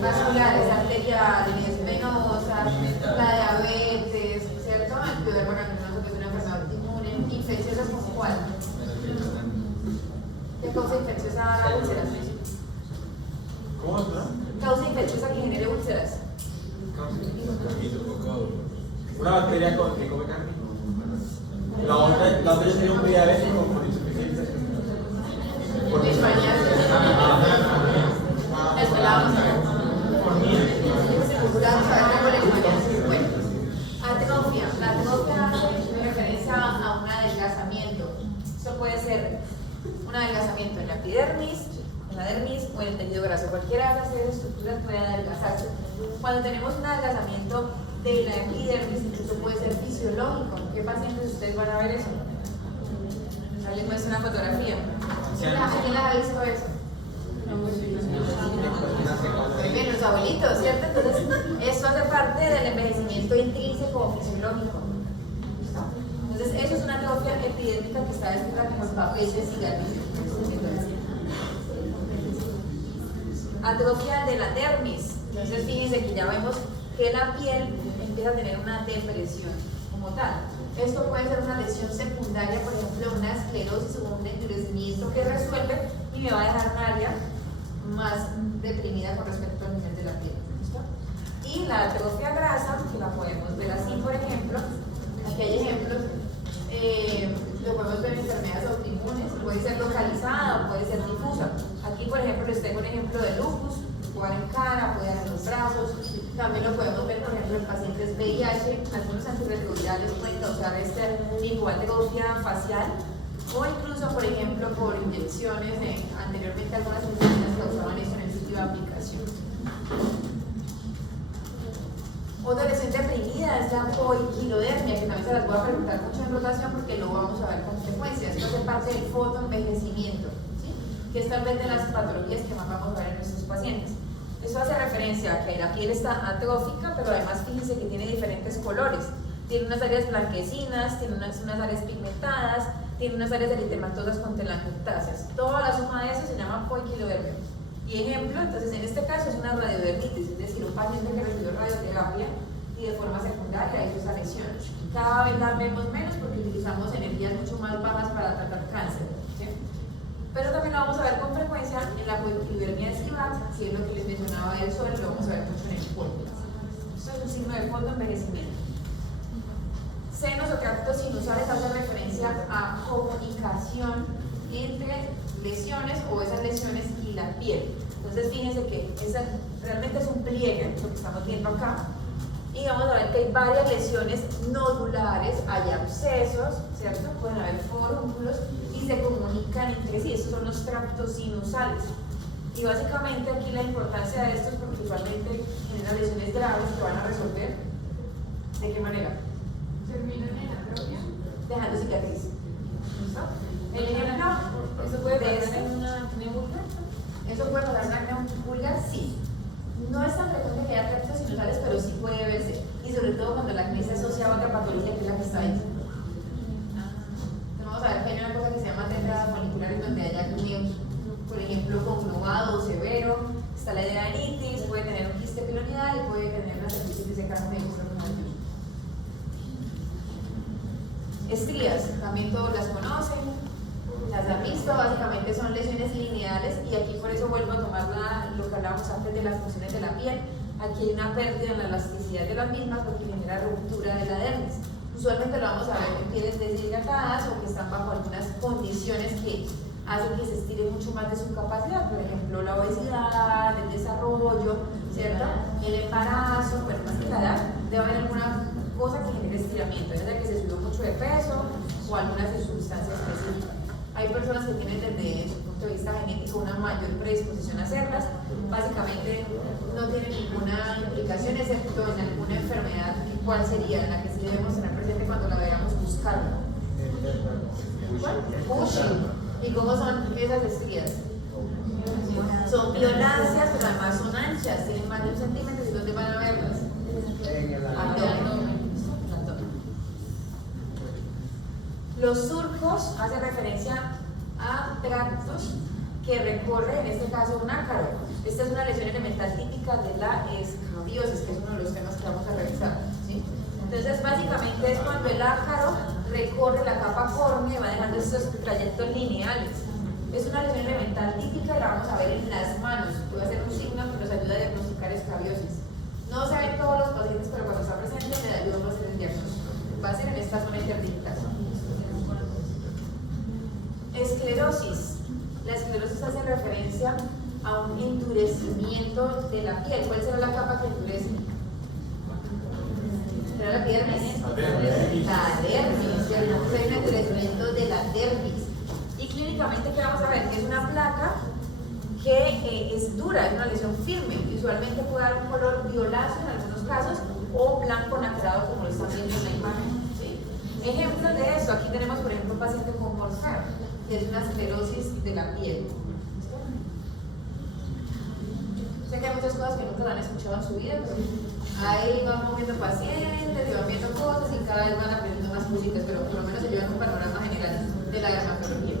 Vasculares, arteriales, venosas, la diabetes, ¿cierto? El pioderma gangrenosum, que es una enfermedad inmune. Infecciosas, ¿como cuál? ¿Qué causa infecciosa da la úlcera? ¿Cómo está? Causa infecciosa que genere úlceras. Una bacteria que come carne. La otra sería un diabético por insuficiencia. Por Leishmaniasis. Después la vamos a ver. Vamos a ver qué leishmaniasis. Bueno, atrofia. La atrofia hace referencia a un adelgazamiento. Esto puede ser un adelgazamiento en la epidermis, en la dermis o en el tejido graso. Cualquiera de esas tres estructuras puede adelgazarse. Cuando tenemos un adelgazamiento de la epidermis, incluso puede ser fisiológico. ¿Qué pacientes ustedes van a ver eso? ¿Alguien muestra una fotografía? ¿Quién las ha visto eso? Bien, los abuelitos, ¿cierto? Entonces, eso hace parte del envejecimiento intrínseco o fisiológico. ¿Listo? Entonces, eso es una atrofia epidérmica que está descrita como el papel de cigarrillo. Atrofia de la dermis. Entonces, fíjense que ya vemos que la piel empieza a tener una depresión como tal. Esto puede ser una lesión secundaria, por ejemplo, una esclerosis o un endurecimiento que resuelve y me va a dejar un área más deprimida con respecto al nivel de la piel. ¿Listo? Y la atrofia grasa, que la podemos ver así, por ejemplo, aquí hay ejemplos, lo podemos ver en enfermedades autoinmunes, puede ser localizada o puede ser difusa. Aquí, por ejemplo, les tengo un ejemplo de lupus, puede dar en cara, puede dar en los brazos. También lo podemos ver, por ejemplo, en pacientes VIH. Algunos antirretrovirales pueden causar esta linfoatrofia facial, o incluso, por ejemplo, por inyecciones. Anteriormente algunas medicinas causaban esto en el sitio de aplicación. Otra lesión deprimida es la poiquilodermia, que también se las voy a preguntar mucho en rotación porque lo vamos a ver con frecuencia. Esto hace parte del fotoenvejecimiento, ¿sí? Que es tal vez de las patologías que más vamos a ver en nuestros pacientes. Eso hace referencia a que la piel está atrófica, pero además fíjense que tiene diferentes colores. Tiene unas áreas blanquecinas, tiene unas áreas pigmentadas, tiene unas áreas eritematosas con telangiectasias. Toda la suma de eso se llama poiquilodermia. Y ejemplo, entonces en este caso es una radiodermitis, es decir, un paciente que recibió radioterapia y de forma secundaria hizo esa lesión. Cada vez la vemos menos porque utilizamos energías mucho más bajas para tratar cáncer, ¿sí? Pero también lo vamos a ver con frecuencia en la poiquilodermia de Sivak, que es lo que les mencionaba del sol, lo vamos a ver mucho en el polvo. Esto es un signo de fotoenvejecimiento. Senos o tractos sinusales hace referencia a comunicación entre lesiones o esas lesiones y la piel. Entonces fíjense que realmente es un pliegue, lo que estamos viendo acá, y vamos a ver que hay varias lesiones nodulares, hay abscesos, ¿cierto? Pueden haber forúnculos y se comunican entre sí. Estos son los tractos sinusales. Y básicamente aquí la importancia de esto es porque usualmente generan lesiones graves que van a resolver. ¿De qué manera? Terminan en atrofia. Dejando cicatriz. ¿Listo? El ejemplo, ¿Eso puede pasar en una acné vulgar? ¿eso puede pasar en acné vulgar? Sí. No es tan frecuente que haya tractos sinusales, pero sí puede verse. Y sobre todo cuando la acné se asocia a otra patología que es la que está ahí. Vamos a ver que hay una cosa que se llama temporada folicular en donde hay acné, por ejemplo, conglobado o severo. Está la hidradenitis, puede tener un quiste pilonidal y puede tener una cervicitis de carne de estrías, también todos las conocen, las han visto, básicamente son lesiones lineales y aquí por eso vuelvo a tomar lo que hablábamos antes de las funciones de la piel. Aquí hay una pérdida en la elasticidad de las mismas porque genera ruptura de la dermis. Usualmente lo vamos a ver en pieles deshidratadas o que están bajo algunas condiciones que hacen que se estire mucho más de su capacidad, por ejemplo la obesidad, el desarrollo, ¿cierto? El embarazo, pues más que la edad, debe haber alguna cosa que genere estiramiento, ya sea que se subió mucho de peso o alguna sustancia específica. Hay personas que tienen desde su punto de vista genético una mayor predisposición a hacerlas, básicamente no tienen ninguna implicación excepto en alguna enfermedad. ¿Cuál sería? En la que sí debemos tener presente cuando la veamos buscarla. Cushing. ¿Y cómo son esas estrías? Son violáceas, pero además son anchas, tienen más de 1 centímetro. ¿Y dónde van a verlas? En el Abdomen. Los surcos hacen referencia a tractos que recorre, en este caso, un ácaro. Esta es una lesión elemental típica de la escabiosis, que es uno de los temas que vamos a revisar, ¿sí? Entonces, básicamente es cuando el ácaro recorre la capa córnea y va dejando estos trayectos lineales. Es una lesión elemental típica y la vamos a ver en las manos. Puede ser un signo que nos ayuda a diagnosticar escabiosis. No se ven todos los pacientes, pero cuando está presente me ayuda a hacer el diagnóstico. Va a ser en esta zona interdigital. Esclerosis. La esclerosis hace referencia a un endurecimiento de la piel. ¿Cuál será la capa que endurece? ¿Será la epidermis? La dermis. Entonces hay un endurecimiento de la dermis. Y clínicamente, ¿qué vamos a ver? Que es una placa dura, es una lesión firme, y usualmente puede dar un color violáceo en algunos casos o blanco nacrado como lo están viendo en la imagen. ¿Sí? Ejemplos de eso, aquí tenemos por ejemplo un paciente con Morfer, que es una esclerosis de la piel. Sé que hay muchas cosas que nunca lo han escuchado en su vida, pero ahí van moviendo pacientes y van viendo cosas y cada vez van aprendiendo más cositas, pero por lo menos se llevan un panorama general de la dermatología.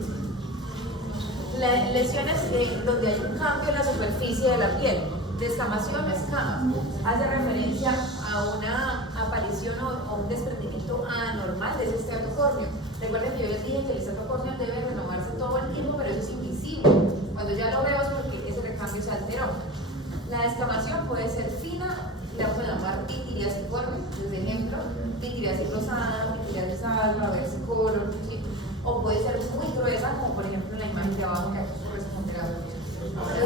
Lesiones donde hay un cambio en la superficie de la piel, descamación o escamas, hace referencia a una aparición o un desprendimiento anormal de ese estrato córneo. Recuerden que yo les dije que el estrato córneo debe renovarse todo el tiempo, pero eso es invisible. Cuando ya lo veo es porque ese recambio se alteró. La descamación puede ser fina, la vamos a llamar pitiriaciforme, desde ejemplo, pitiriasis rosada, pitiriasis alba, versicolor, ¿sí? O puede ser muy gruesa, como por ejemplo en la imagen de abajo que aquí corresponde a la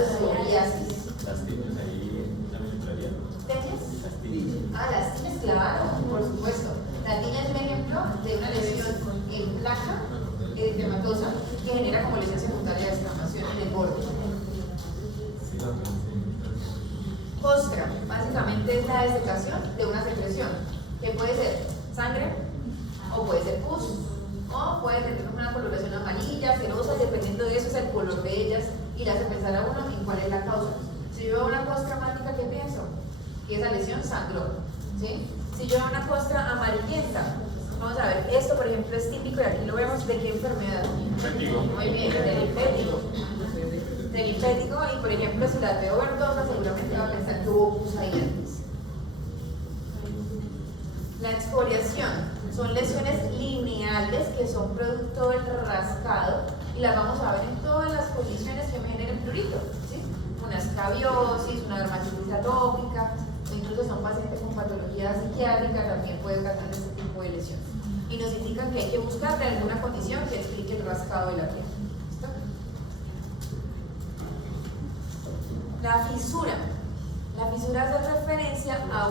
psoriasis. Las tiñas ahí también entrarían. ¿Teñas? Las tiñas. Las tiñas, claro, por supuesto. La tiña es un ejemplo de una lesión en placa eritematosa que genera como lesión secundaria de descamación en el borde. Costra, básicamente es la desecación de una secreción, que puede ser sangre, o puede ser pus, o puede tener una coloración amarilla, cerosa, dependiendo de eso es el color de ellas y le hace pensar a uno en cuál es la causa. Si yo veo una costra mática, ¿qué pienso? Que esa lesión sangró, ¿sí? Si yo veo una costra amarillenta, vamos a ver, esto por ejemplo es típico y aquí lo vemos de qué enfermedad. Muy bien, del linfético. Del linfético, y por ejemplo si las veo verdosas seguramente va a pensar que hubo pus ahí antes. La excoriación son lesiones lineales que son producto del rascado y las vamos a ver en todas las condiciones que me generen prurito, ¿sí? Una escabiosis, una dermatitis atópica, o incluso son pacientes con patología psiquiátrica, también puede ocasionar este tipo de lesión. Y nos indican que hay que buscarle alguna condición que explique el rascado de la piel. ¿Listo? La fisura. La fisura hace referencia a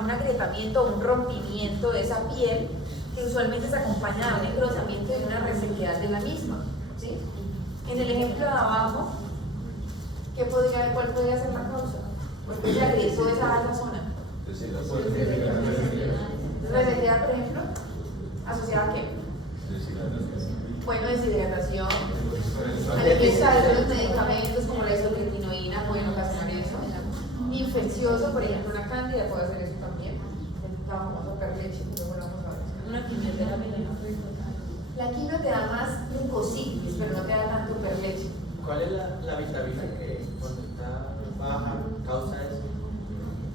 un agrietamiento o un rompimiento de esa piel que usualmente se acompaña de un engrosamiento y una resequedad de la misma, ¿sí? En el ejemplo de abajo, ¿cuál podría ser la causa? ¿Por qué se agrietó esa zona? Resequedad, por ejemplo, ¿asociada a qué? Bueno, deshidratación, alimentación de los medicamentos como la isotretinoína pueden ocasionar eso. Infeccioso, por ejemplo, una cándida puede hacer eso también. La famosa perleche, luego lo vamos a ver. Una quimioterapia. La quimio te da más mucositis, pero no te da tanto perleche. ¿Cuál es la vitamina que cuando está baja causa eso?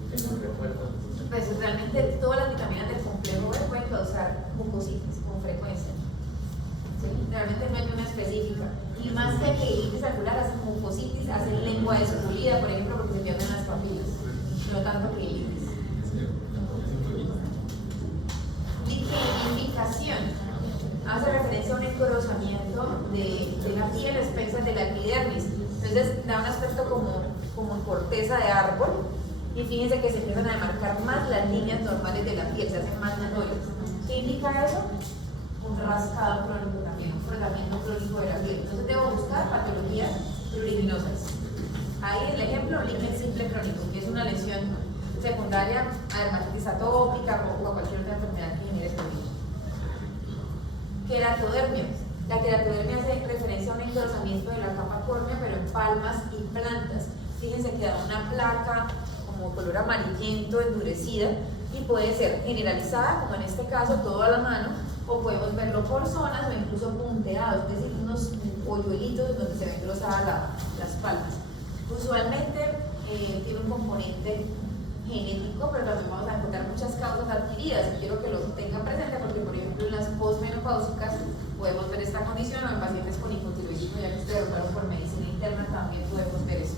Que no recuerdo. Pues realmente todas las vitaminas del complejo B pueden causar mucositis con frecuencia. ¿Sí? Realmente no hay una específica. Y más que queilitis alveolar, hacen mucositis, hacen lengua descubierta, por ejemplo, porque se pierden las papilas. No tanto queilitis. Liquenificación hace referencia a un engrosamiento de la piel a expensas de la epidermis. Entonces da un aspecto como corteza de árbol. Y fíjense que se empiezan a demarcar más las líneas normales de la piel, se hacen más notorias. ¿Qué indica eso? Un rascado crónico también, un frotamiento crónico de la piel. Entonces debo buscar patologías pruriginosas. Ahí el ejemplo, líquen simple crónico, que es una lesión secundaria a dermatitis atópica o a cualquier otra enfermedad que genere prurito. Queratodermia. La queratodermia hace referencia a un engrosamiento de la capa córnea, pero en palmas y plantas. Fíjense que da una placa como color amarillento, endurecida, y puede ser generalizada, como en este caso, toda la mano, o podemos verlo por zonas o incluso punteados, es decir, unos hoyuelitos donde se ve engrosada las palmas. Usualmente tiene un componente genético, pero también vamos a encontrar muchas causas adquiridas, y quiero que lo tengan presente porque, por ejemplo, en las posmenopáusicas podemos ver esta condición, o en pacientes con hipotiroidismo, ya que ustedes optaron por medicina interna, también podemos ver eso.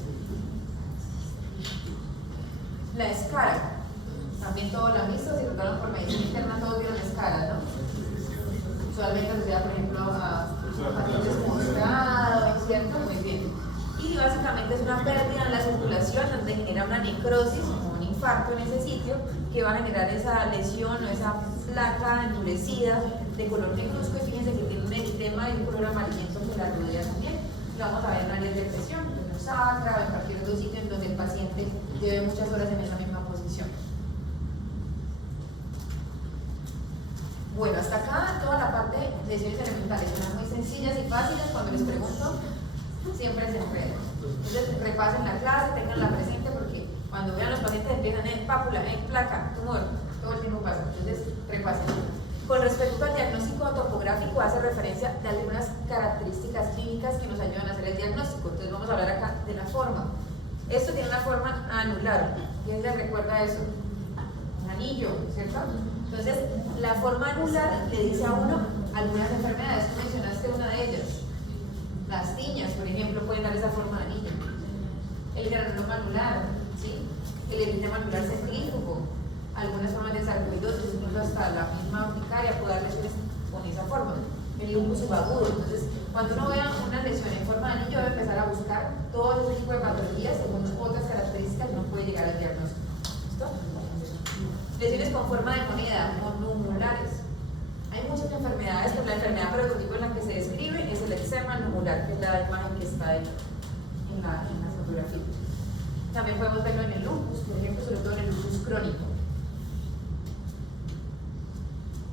La escara, también todos la han visto, si optaron por medicina interna, todos vieron escaras, ¿no? Usualmente asociada, por ejemplo, a pacientes mostrados, ¿cierto? Muy bien. Y básicamente es una pérdida en la circulación donde genera una necrosis o un infarto en ese sitio que va a generar esa lesión o esa placa endurecida de color negruzco, y fíjense que tiene un eritema y un color amarillento que la rodea también. vamos a ver en áreas de presión, en el sacra o en cualquier otro sitio en donde el paciente lleve muchas horas en esa misma posición. Bueno, hasta acá toda la parte de lesiones elementales, son muy sencillas y fáciles. Cuando les pregunto, siempre se enredan. Entonces repasen la clase, tenganla presente, porque cuando vean los pacientes empiezan en pápula, en placa, tumor, todo el tiempo pasa. Entonces repasen. Con respecto al diagnóstico topográfico, hace referencia de algunas características clínicas que nos ayudan a hacer el diagnóstico. Entonces vamos a hablar acá de la forma. Esto tiene una forma anular. ¿Quién les recuerda eso? Un anillo, ¿cierto? Entonces, la forma anular le dice a uno algunas enfermedades. Tú mencionaste una de ellas. Las tiñas, por ejemplo, pueden dar esa forma de anillo. El granuloma anular, ¿sí? El eritema anular centrífugo, algunas formas de sarcoidosis, incluso hasta la misma urticaria puede dar lesiones con esa forma. El lupus subagudo. Entonces, cuando uno vea una lesión en forma de anillo, debe empezar a buscar todo ese tipo de patologías según otras características que uno puede llegar al diagnóstico. ¿Listo? Lesiones con forma de moneda, numulares. Hay muchas enfermedades, pero la enfermedad prototipo en la que se describe es el eczema numular, que es la imagen que está ahí en la fotografía. También podemos verlo en el lupus, por ejemplo, sobre todo en el lupus crónico.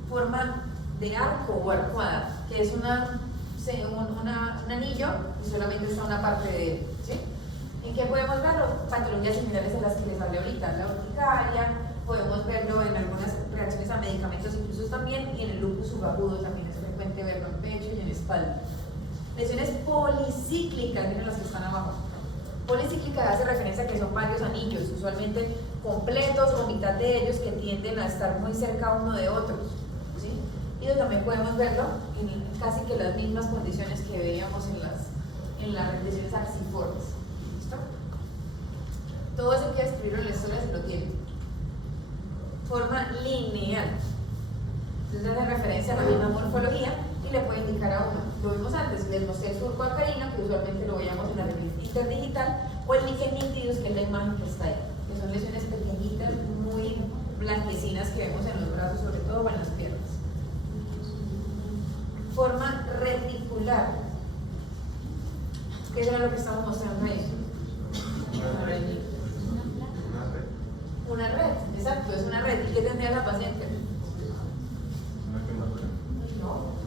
Forma de arco o arcuada, que es un anillo y solamente está una parte de él, ¿sí? ¿En qué podemos verlo? Patologías similares a las que les hablé ahorita, la urticaria, podemos verlo en algunas reacciones a medicamentos incluso también, y en el lupus subagudo también es frecuente verlo en pecho y en espalda. Lesiones policíclicas, miren las que están abajo. Policíclicas hace referencia a que son varios anillos, usualmente completos o mitad de ellos, que tienden a estar muy cerca uno de otros, ¿sí? Y también podemos verlo en casi que las mismas condiciones que veíamos en las lesiones axiformes. ¿Listo? Todo eso que escribieron en la historia se lo tienen. Forma lineal. Entonces hace referencia a la misma morfología y le puede indicar a uno. Lo vimos antes, les mostré el surco acarino, que usualmente lo veíamos en la revista interdigital, o el lichen nitidus, que es la imagen que está ahí, que son lesiones pequeñitas, muy blanquecinas que vemos en los brazos, sobre todo, o en las piernas. Forma reticular, que eso era lo que estamos mostrando ahí. Una red, exacto, es una red. ¿Y qué tendría la paciente? No.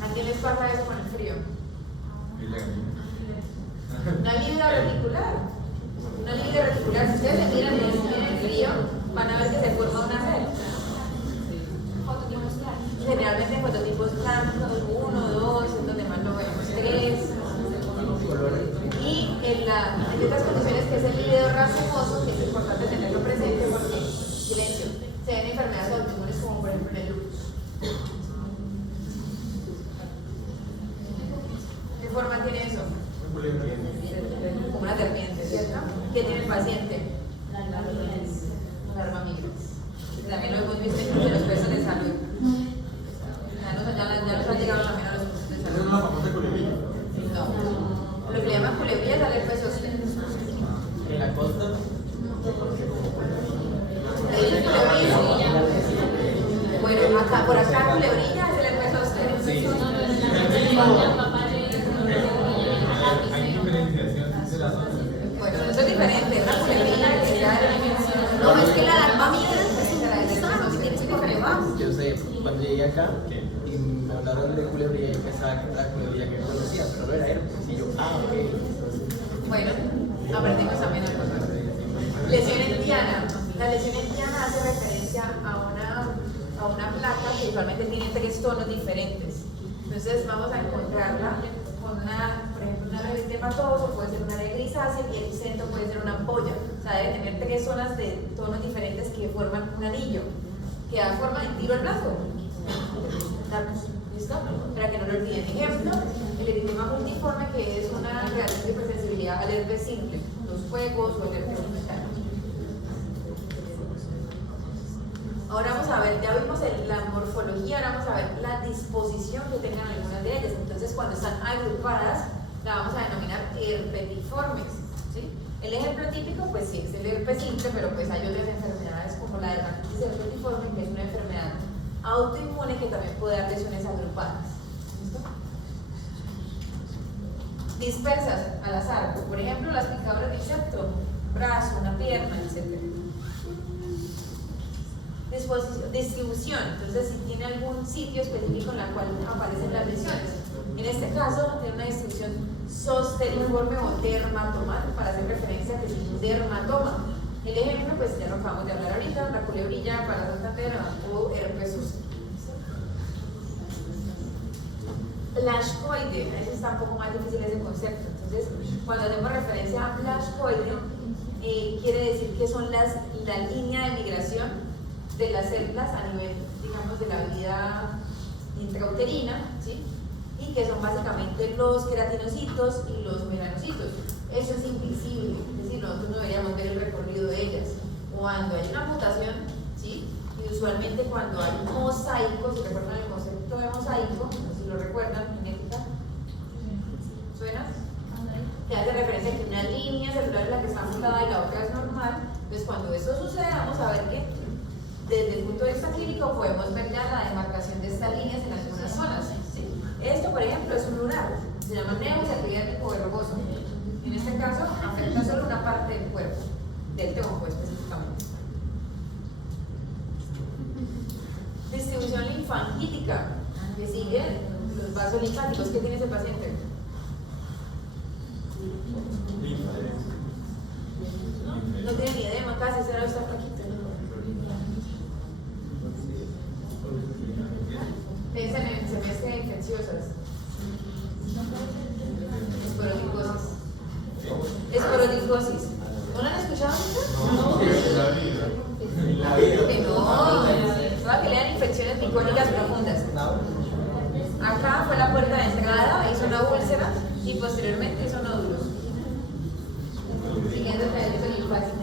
¿A quién les pasa eso con el frío? Una libido reticular. Una libido reticular, si ustedes se miran en el frío, van a ver que se forma una red. Generalmente en fototipos blancos, 1, 2, es donde más lo vemos, 3. Y en otras condiciones que es el libido racemoso, que es importante tenerlo presente porque, silencio, se ven enfermedades autoinmunes como por ejemplo en el lupus. ¿Qué forma tiene eso? Como una serpiente, ¿cierto? ¿Qué tiene el paciente? Alarma migras. También lo hemos visto en los puestos de salud. Ya nos ha llegado también a los puestos de salud. ¿Es una famosa culebrilla? No. Lo que le llaman culebrilla es la herpes zóster. En la costa bueno, acá, por acá culebrilla es el herpes zóster. Hay diferenciación de las zonas. Bueno, eso es diferente. Una culebrilla que ya No, es que la alarma migra es un gusano que tienes que correbar. yo sé, cuando llegué acá y me hablaron de culebrilla, yo pensaba que era la culebrilla que conocía, pero no era herpes. Y yo, ok. bueno, aprendimos también algo. Lesión entiana. La lesión entiana hace referencia a una placa que usualmente tiene 3 tonos diferentes. Entonces vamos a encontrarla con por ejemplo, una revista hematoso, puede ser una área grisácea y el centro puede ser una ampolla. O sea, debe tener 3 zonas de tonos diferentes que forman un anillo, que da forma de tiro al brazo. ¿Listo? Para que no lo olviden. Ejemplo, el eritema multiforme, que es una reacción de hipersensibilidad al herpes simple, los fuegos o el herpes simultáneo. Ahora vamos a ver, ya vimos la morfología, ahora vamos a ver la disposición que tengan algunas de ellas. Entonces, cuando están agrupadas, la vamos a denominar herpetiformes, ¿sí? El ejemplo típico, pues sí, es el herpes simple, pero pues hay otras enfermedades como la dermatitis herpetiforme, que es una enfermedad autoinmune que también puede dar lesiones agrupadas. ¿Listo? Dispersas al azar, por ejemplo, las picaduras de insecto, brazo, una pierna, etc. Distribución, entonces si tiene algún sitio específico en el cual aparecen las lesiones. En este caso, tiene una distribución zosteriforme o dermatoma, para hacer referencia a que es un dermatoma. El ejemplo, pues ya lo acabamos de hablar ahorita, la culebrilla para Santander o herpes zóster. Blascoide, ese está un poco más difícil ese concepto. Entonces, cuando hacemos referencia a blascoide, quiere decir que son la línea de migración de las células a nivel, digamos, de la vida intrauterina, ¿sí? Y que son básicamente los queratinocitos y los melanocitos. Eso es invisible, es decir, nosotros no deberíamos ver el recorrido de ellas. Cuando hay una mutación, ¿sí? Y usualmente cuando hay un mosaico, si recuerdan el concepto de mosaico, si lo recuerdan, genética, ¿suena? Que hace referencia a que una línea celular es la que está mutada y la otra es normal. Entonces, cuando eso sucede, vamos a ver que desde el punto de vista clínico podemos ver ya la demarcación de estas líneas en algunas zonas. ¿Sí? Esto, por ejemplo, es un lunar, se llama neus epidérmico verrugoso. En este caso, afecta solo una parte del cuerpo, del tronco específicamente. Distribución linfangítica, que sigue los vasos linfáticos. ¿Qué tiene ese paciente? No tiene ni edema, casi será esta flaquita. Piensen en semestre infecciosas. Esporodicosis. Esporodicosis. ¿No lo han escuchado nunca? No, en la vida. No, para que lean infecciones micóticas profundas. Acá fue la puerta de entrada, hizo una úlcera y posteriormente hizo nódulos. Siguiendo el trayecto linfático.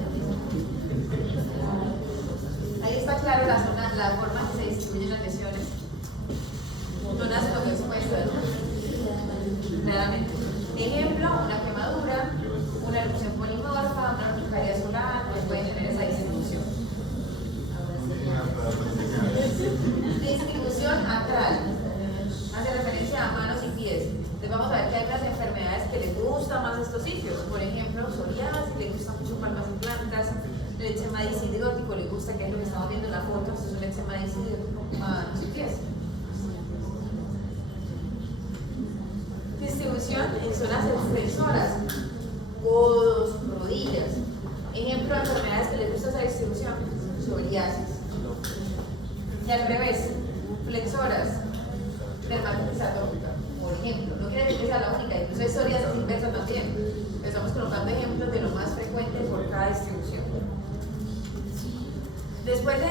Ahí está claro la zona, la forma en que se distribuyen las lesiones. Zonas poco expuestas, claramente. Ejemplo, una quemadura, una erupción polimorfa, una urticaria solar, pues pueden tener esa distribución. Distribución atral. Hace referencia a manos y pies. Entonces vamos a ver que hay unas enfermedades que les gustan más estos sitios. Por ejemplo, psoriasis, les gusta mucho palmas y plantas. El eczema disidrótico le gusta, que es lo que estamos viendo en la foto. Esto es un eczema disidrótico, manos y pies. Distribución en zonas extensoras, codos, rodillas. Ejemplo de enfermedades que les gusta esa distribución: psoriasis. Y al revés, flexoras, dermatitis atópica, por ejemplo. No quiere decir que sea la única, incluso hay psoriasis inversa también. Estamos colocando ejemplos de lo más frecuente por cada distribución. Después de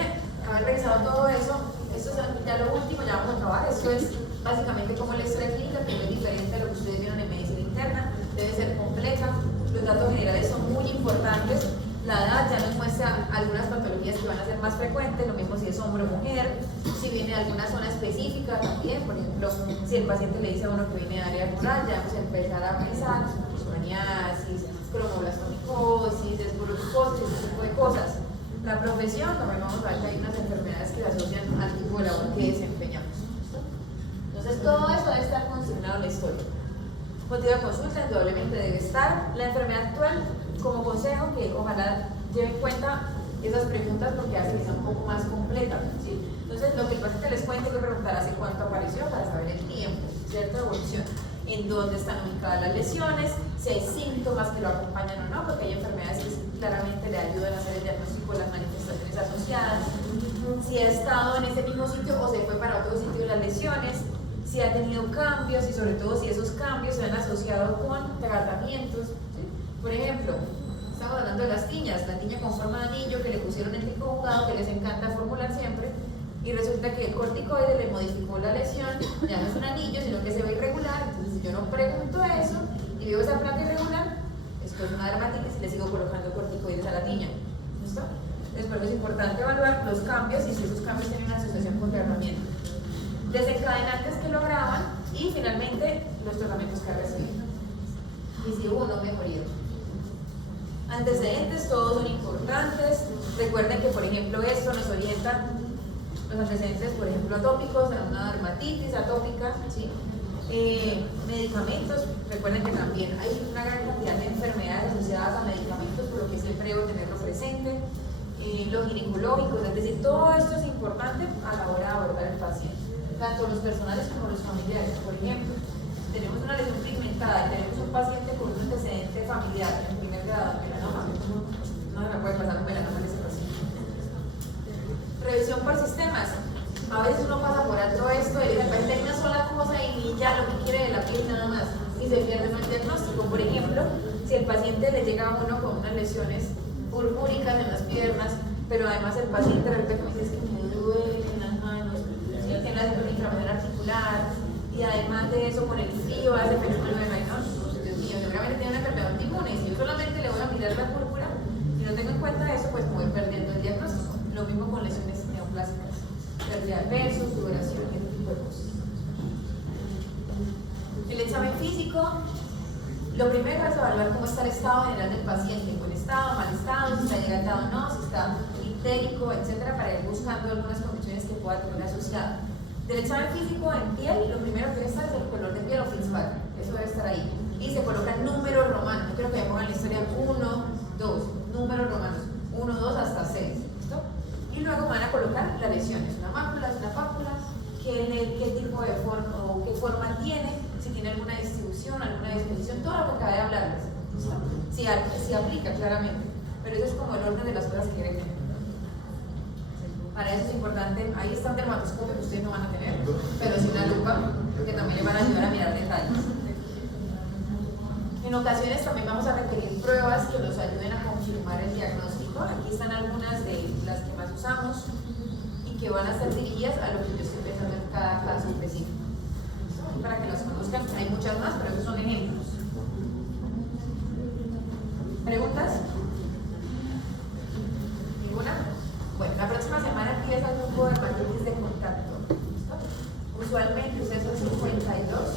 haber revisado todo eso, esto es ya lo último, ya vamos a acabar. Esto es básicamente como la historia clínica, que es diferente a lo que ustedes vieron en medicina interna, debe ser compleja. Los datos generales son muy importantes. La edad ya nos muestra algunas patologías que van a ser más frecuentes, lo mismo si es hombre o mujer, si viene de alguna zona específica también. Por ejemplo, si el paciente le dice a uno que viene de área rural, ya vamos a empezar a pensar psoriasis, cromoblastomicosis, esporodicosis, ese tipo de cosas. La profesión, también vamos a ver que hay unas enfermedades que se asocian al tipo de labor que desempeñamos. Entonces, todo eso debe estar consignado en la historia. Motivo de consulta, indudablemente debe estar. La enfermedad actual, como consejo, que ojalá lleven en cuenta esas preguntas porque hace que sea un poco más completa, ¿sí? Entonces, lo que el paciente les cuente, que preguntar hace cuánto apareció para saber el tiempo, cierta evolución, en dónde están ubicadas las lesiones, si hay síntomas que lo acompañan o no, porque hay enfermedades que claramente le ayudan a hacer el diagnóstico de las manifestaciones asociadas, si ha estado en ese mismo sitio o se fue para otro sitio de las lesiones, si ha tenido cambios y sobre todo si esos cambios se han asociado con tratamientos, ¿sí? Por ejemplo, estamos hablando de las tiñas, la tiña con forma de anillo que le pusieron en trico jugado, que les encanta formular siempre, y resulta que el corticoide le modificó la lesión, ya no es un anillo, sino que se ve irregular. Entonces, si yo no pregunto eso y veo esa placa irregular, esto es una dermatitis y le sigo colocando corticoides a la tiña. ¿Listo? Después es importante evaluar los cambios y si esos cambios tienen una asociación con tratamiento. Desencadenantes que lo agravan y finalmente los tratamientos que reciben. Y si hubo no mejoría. Antecedentes, todos son importantes. Recuerden que, por ejemplo, esto nos orienta los antecedentes, por ejemplo, atópicos, una dermatitis atópica, ¿sí? Medicamentos, recuerden que también hay una gran cantidad de enfermedades asociadas a medicamentos, por lo que siempre debo tenerlo presente. Los ginecológicos, es decir, todo esto es importante a la hora de abordar el paciente, tanto los personales como los familiares. Por ejemplo, tenemos una lesión pigmentada y tenemos un paciente con un antecedente familiar en primer grado de melanoma, no se me puede pasar un melanoma de ese paciente. Revisión por sistemas. A veces uno pasa por alto esto y de repente hay una sola cosa y ya lo que quiere de la piel nada más y se pierde en el diagnóstico. Por ejemplo, si el paciente le llega a uno con unas lesiones purpúricas en las piernas, pero además el paciente de repente me dice es que me duele en las manos, ¿sí? Tiene una inflamación articular y además de eso con el frío hace fenómeno de Raynaud. Dios mío, seguramente tiene una enfermedad autoinmune y si yo solamente le voy a mirar la púrpura y no tengo en cuenta eso, pues me voy perdiendo el diagnóstico. Lo mismo con lesiones neoplásicas, pérdida de peso, sudoración y ese tipo de cosas. El examen físico, lo primero es evaluar cómo está el estado general del paciente, buen estado, mal estado, si está hidratado o no, si está ictérico, etcétera, para ir buscando algunas condiciones que pueda tener asociadas. Del examen físico en piel, lo primero que debe estar es el color de piel o Fitzpatrick, eso debe estar ahí. Y se colocan números romanos, no quiero que me pongan la historia 1, 2, números romanos, 1, 2 hasta 6, ¿listo? Y luego van a colocar las lesiones, una mácula, una pápula, qué tipo de forma o qué forma tiene, si tiene alguna distribución, alguna disposición, todo lo que acabé de hablarles, ¿listo? Si aplica claramente, pero eso es como el orden de las cosas que deben tener. Para eso es importante, ahí está un dermatoscopio que ustedes no van a tener, pero sí una lupa que también les van a ayudar a mirar detalles. En ocasiones también vamos a requerir pruebas que nos ayuden a confirmar el diagnóstico. Aquí están algunas de las que más usamos y que van a estar dirigidas a lo que yo estoy pensando en cada caso específico. Para que las conozcan, hay muchas más, pero esos son ejemplos. ¿Preguntas? ¿Ninguna? Bueno, la próxima semana empieza el grupo de dermatitis de contacto. ¿Listo? Usualmente ustedes son 52.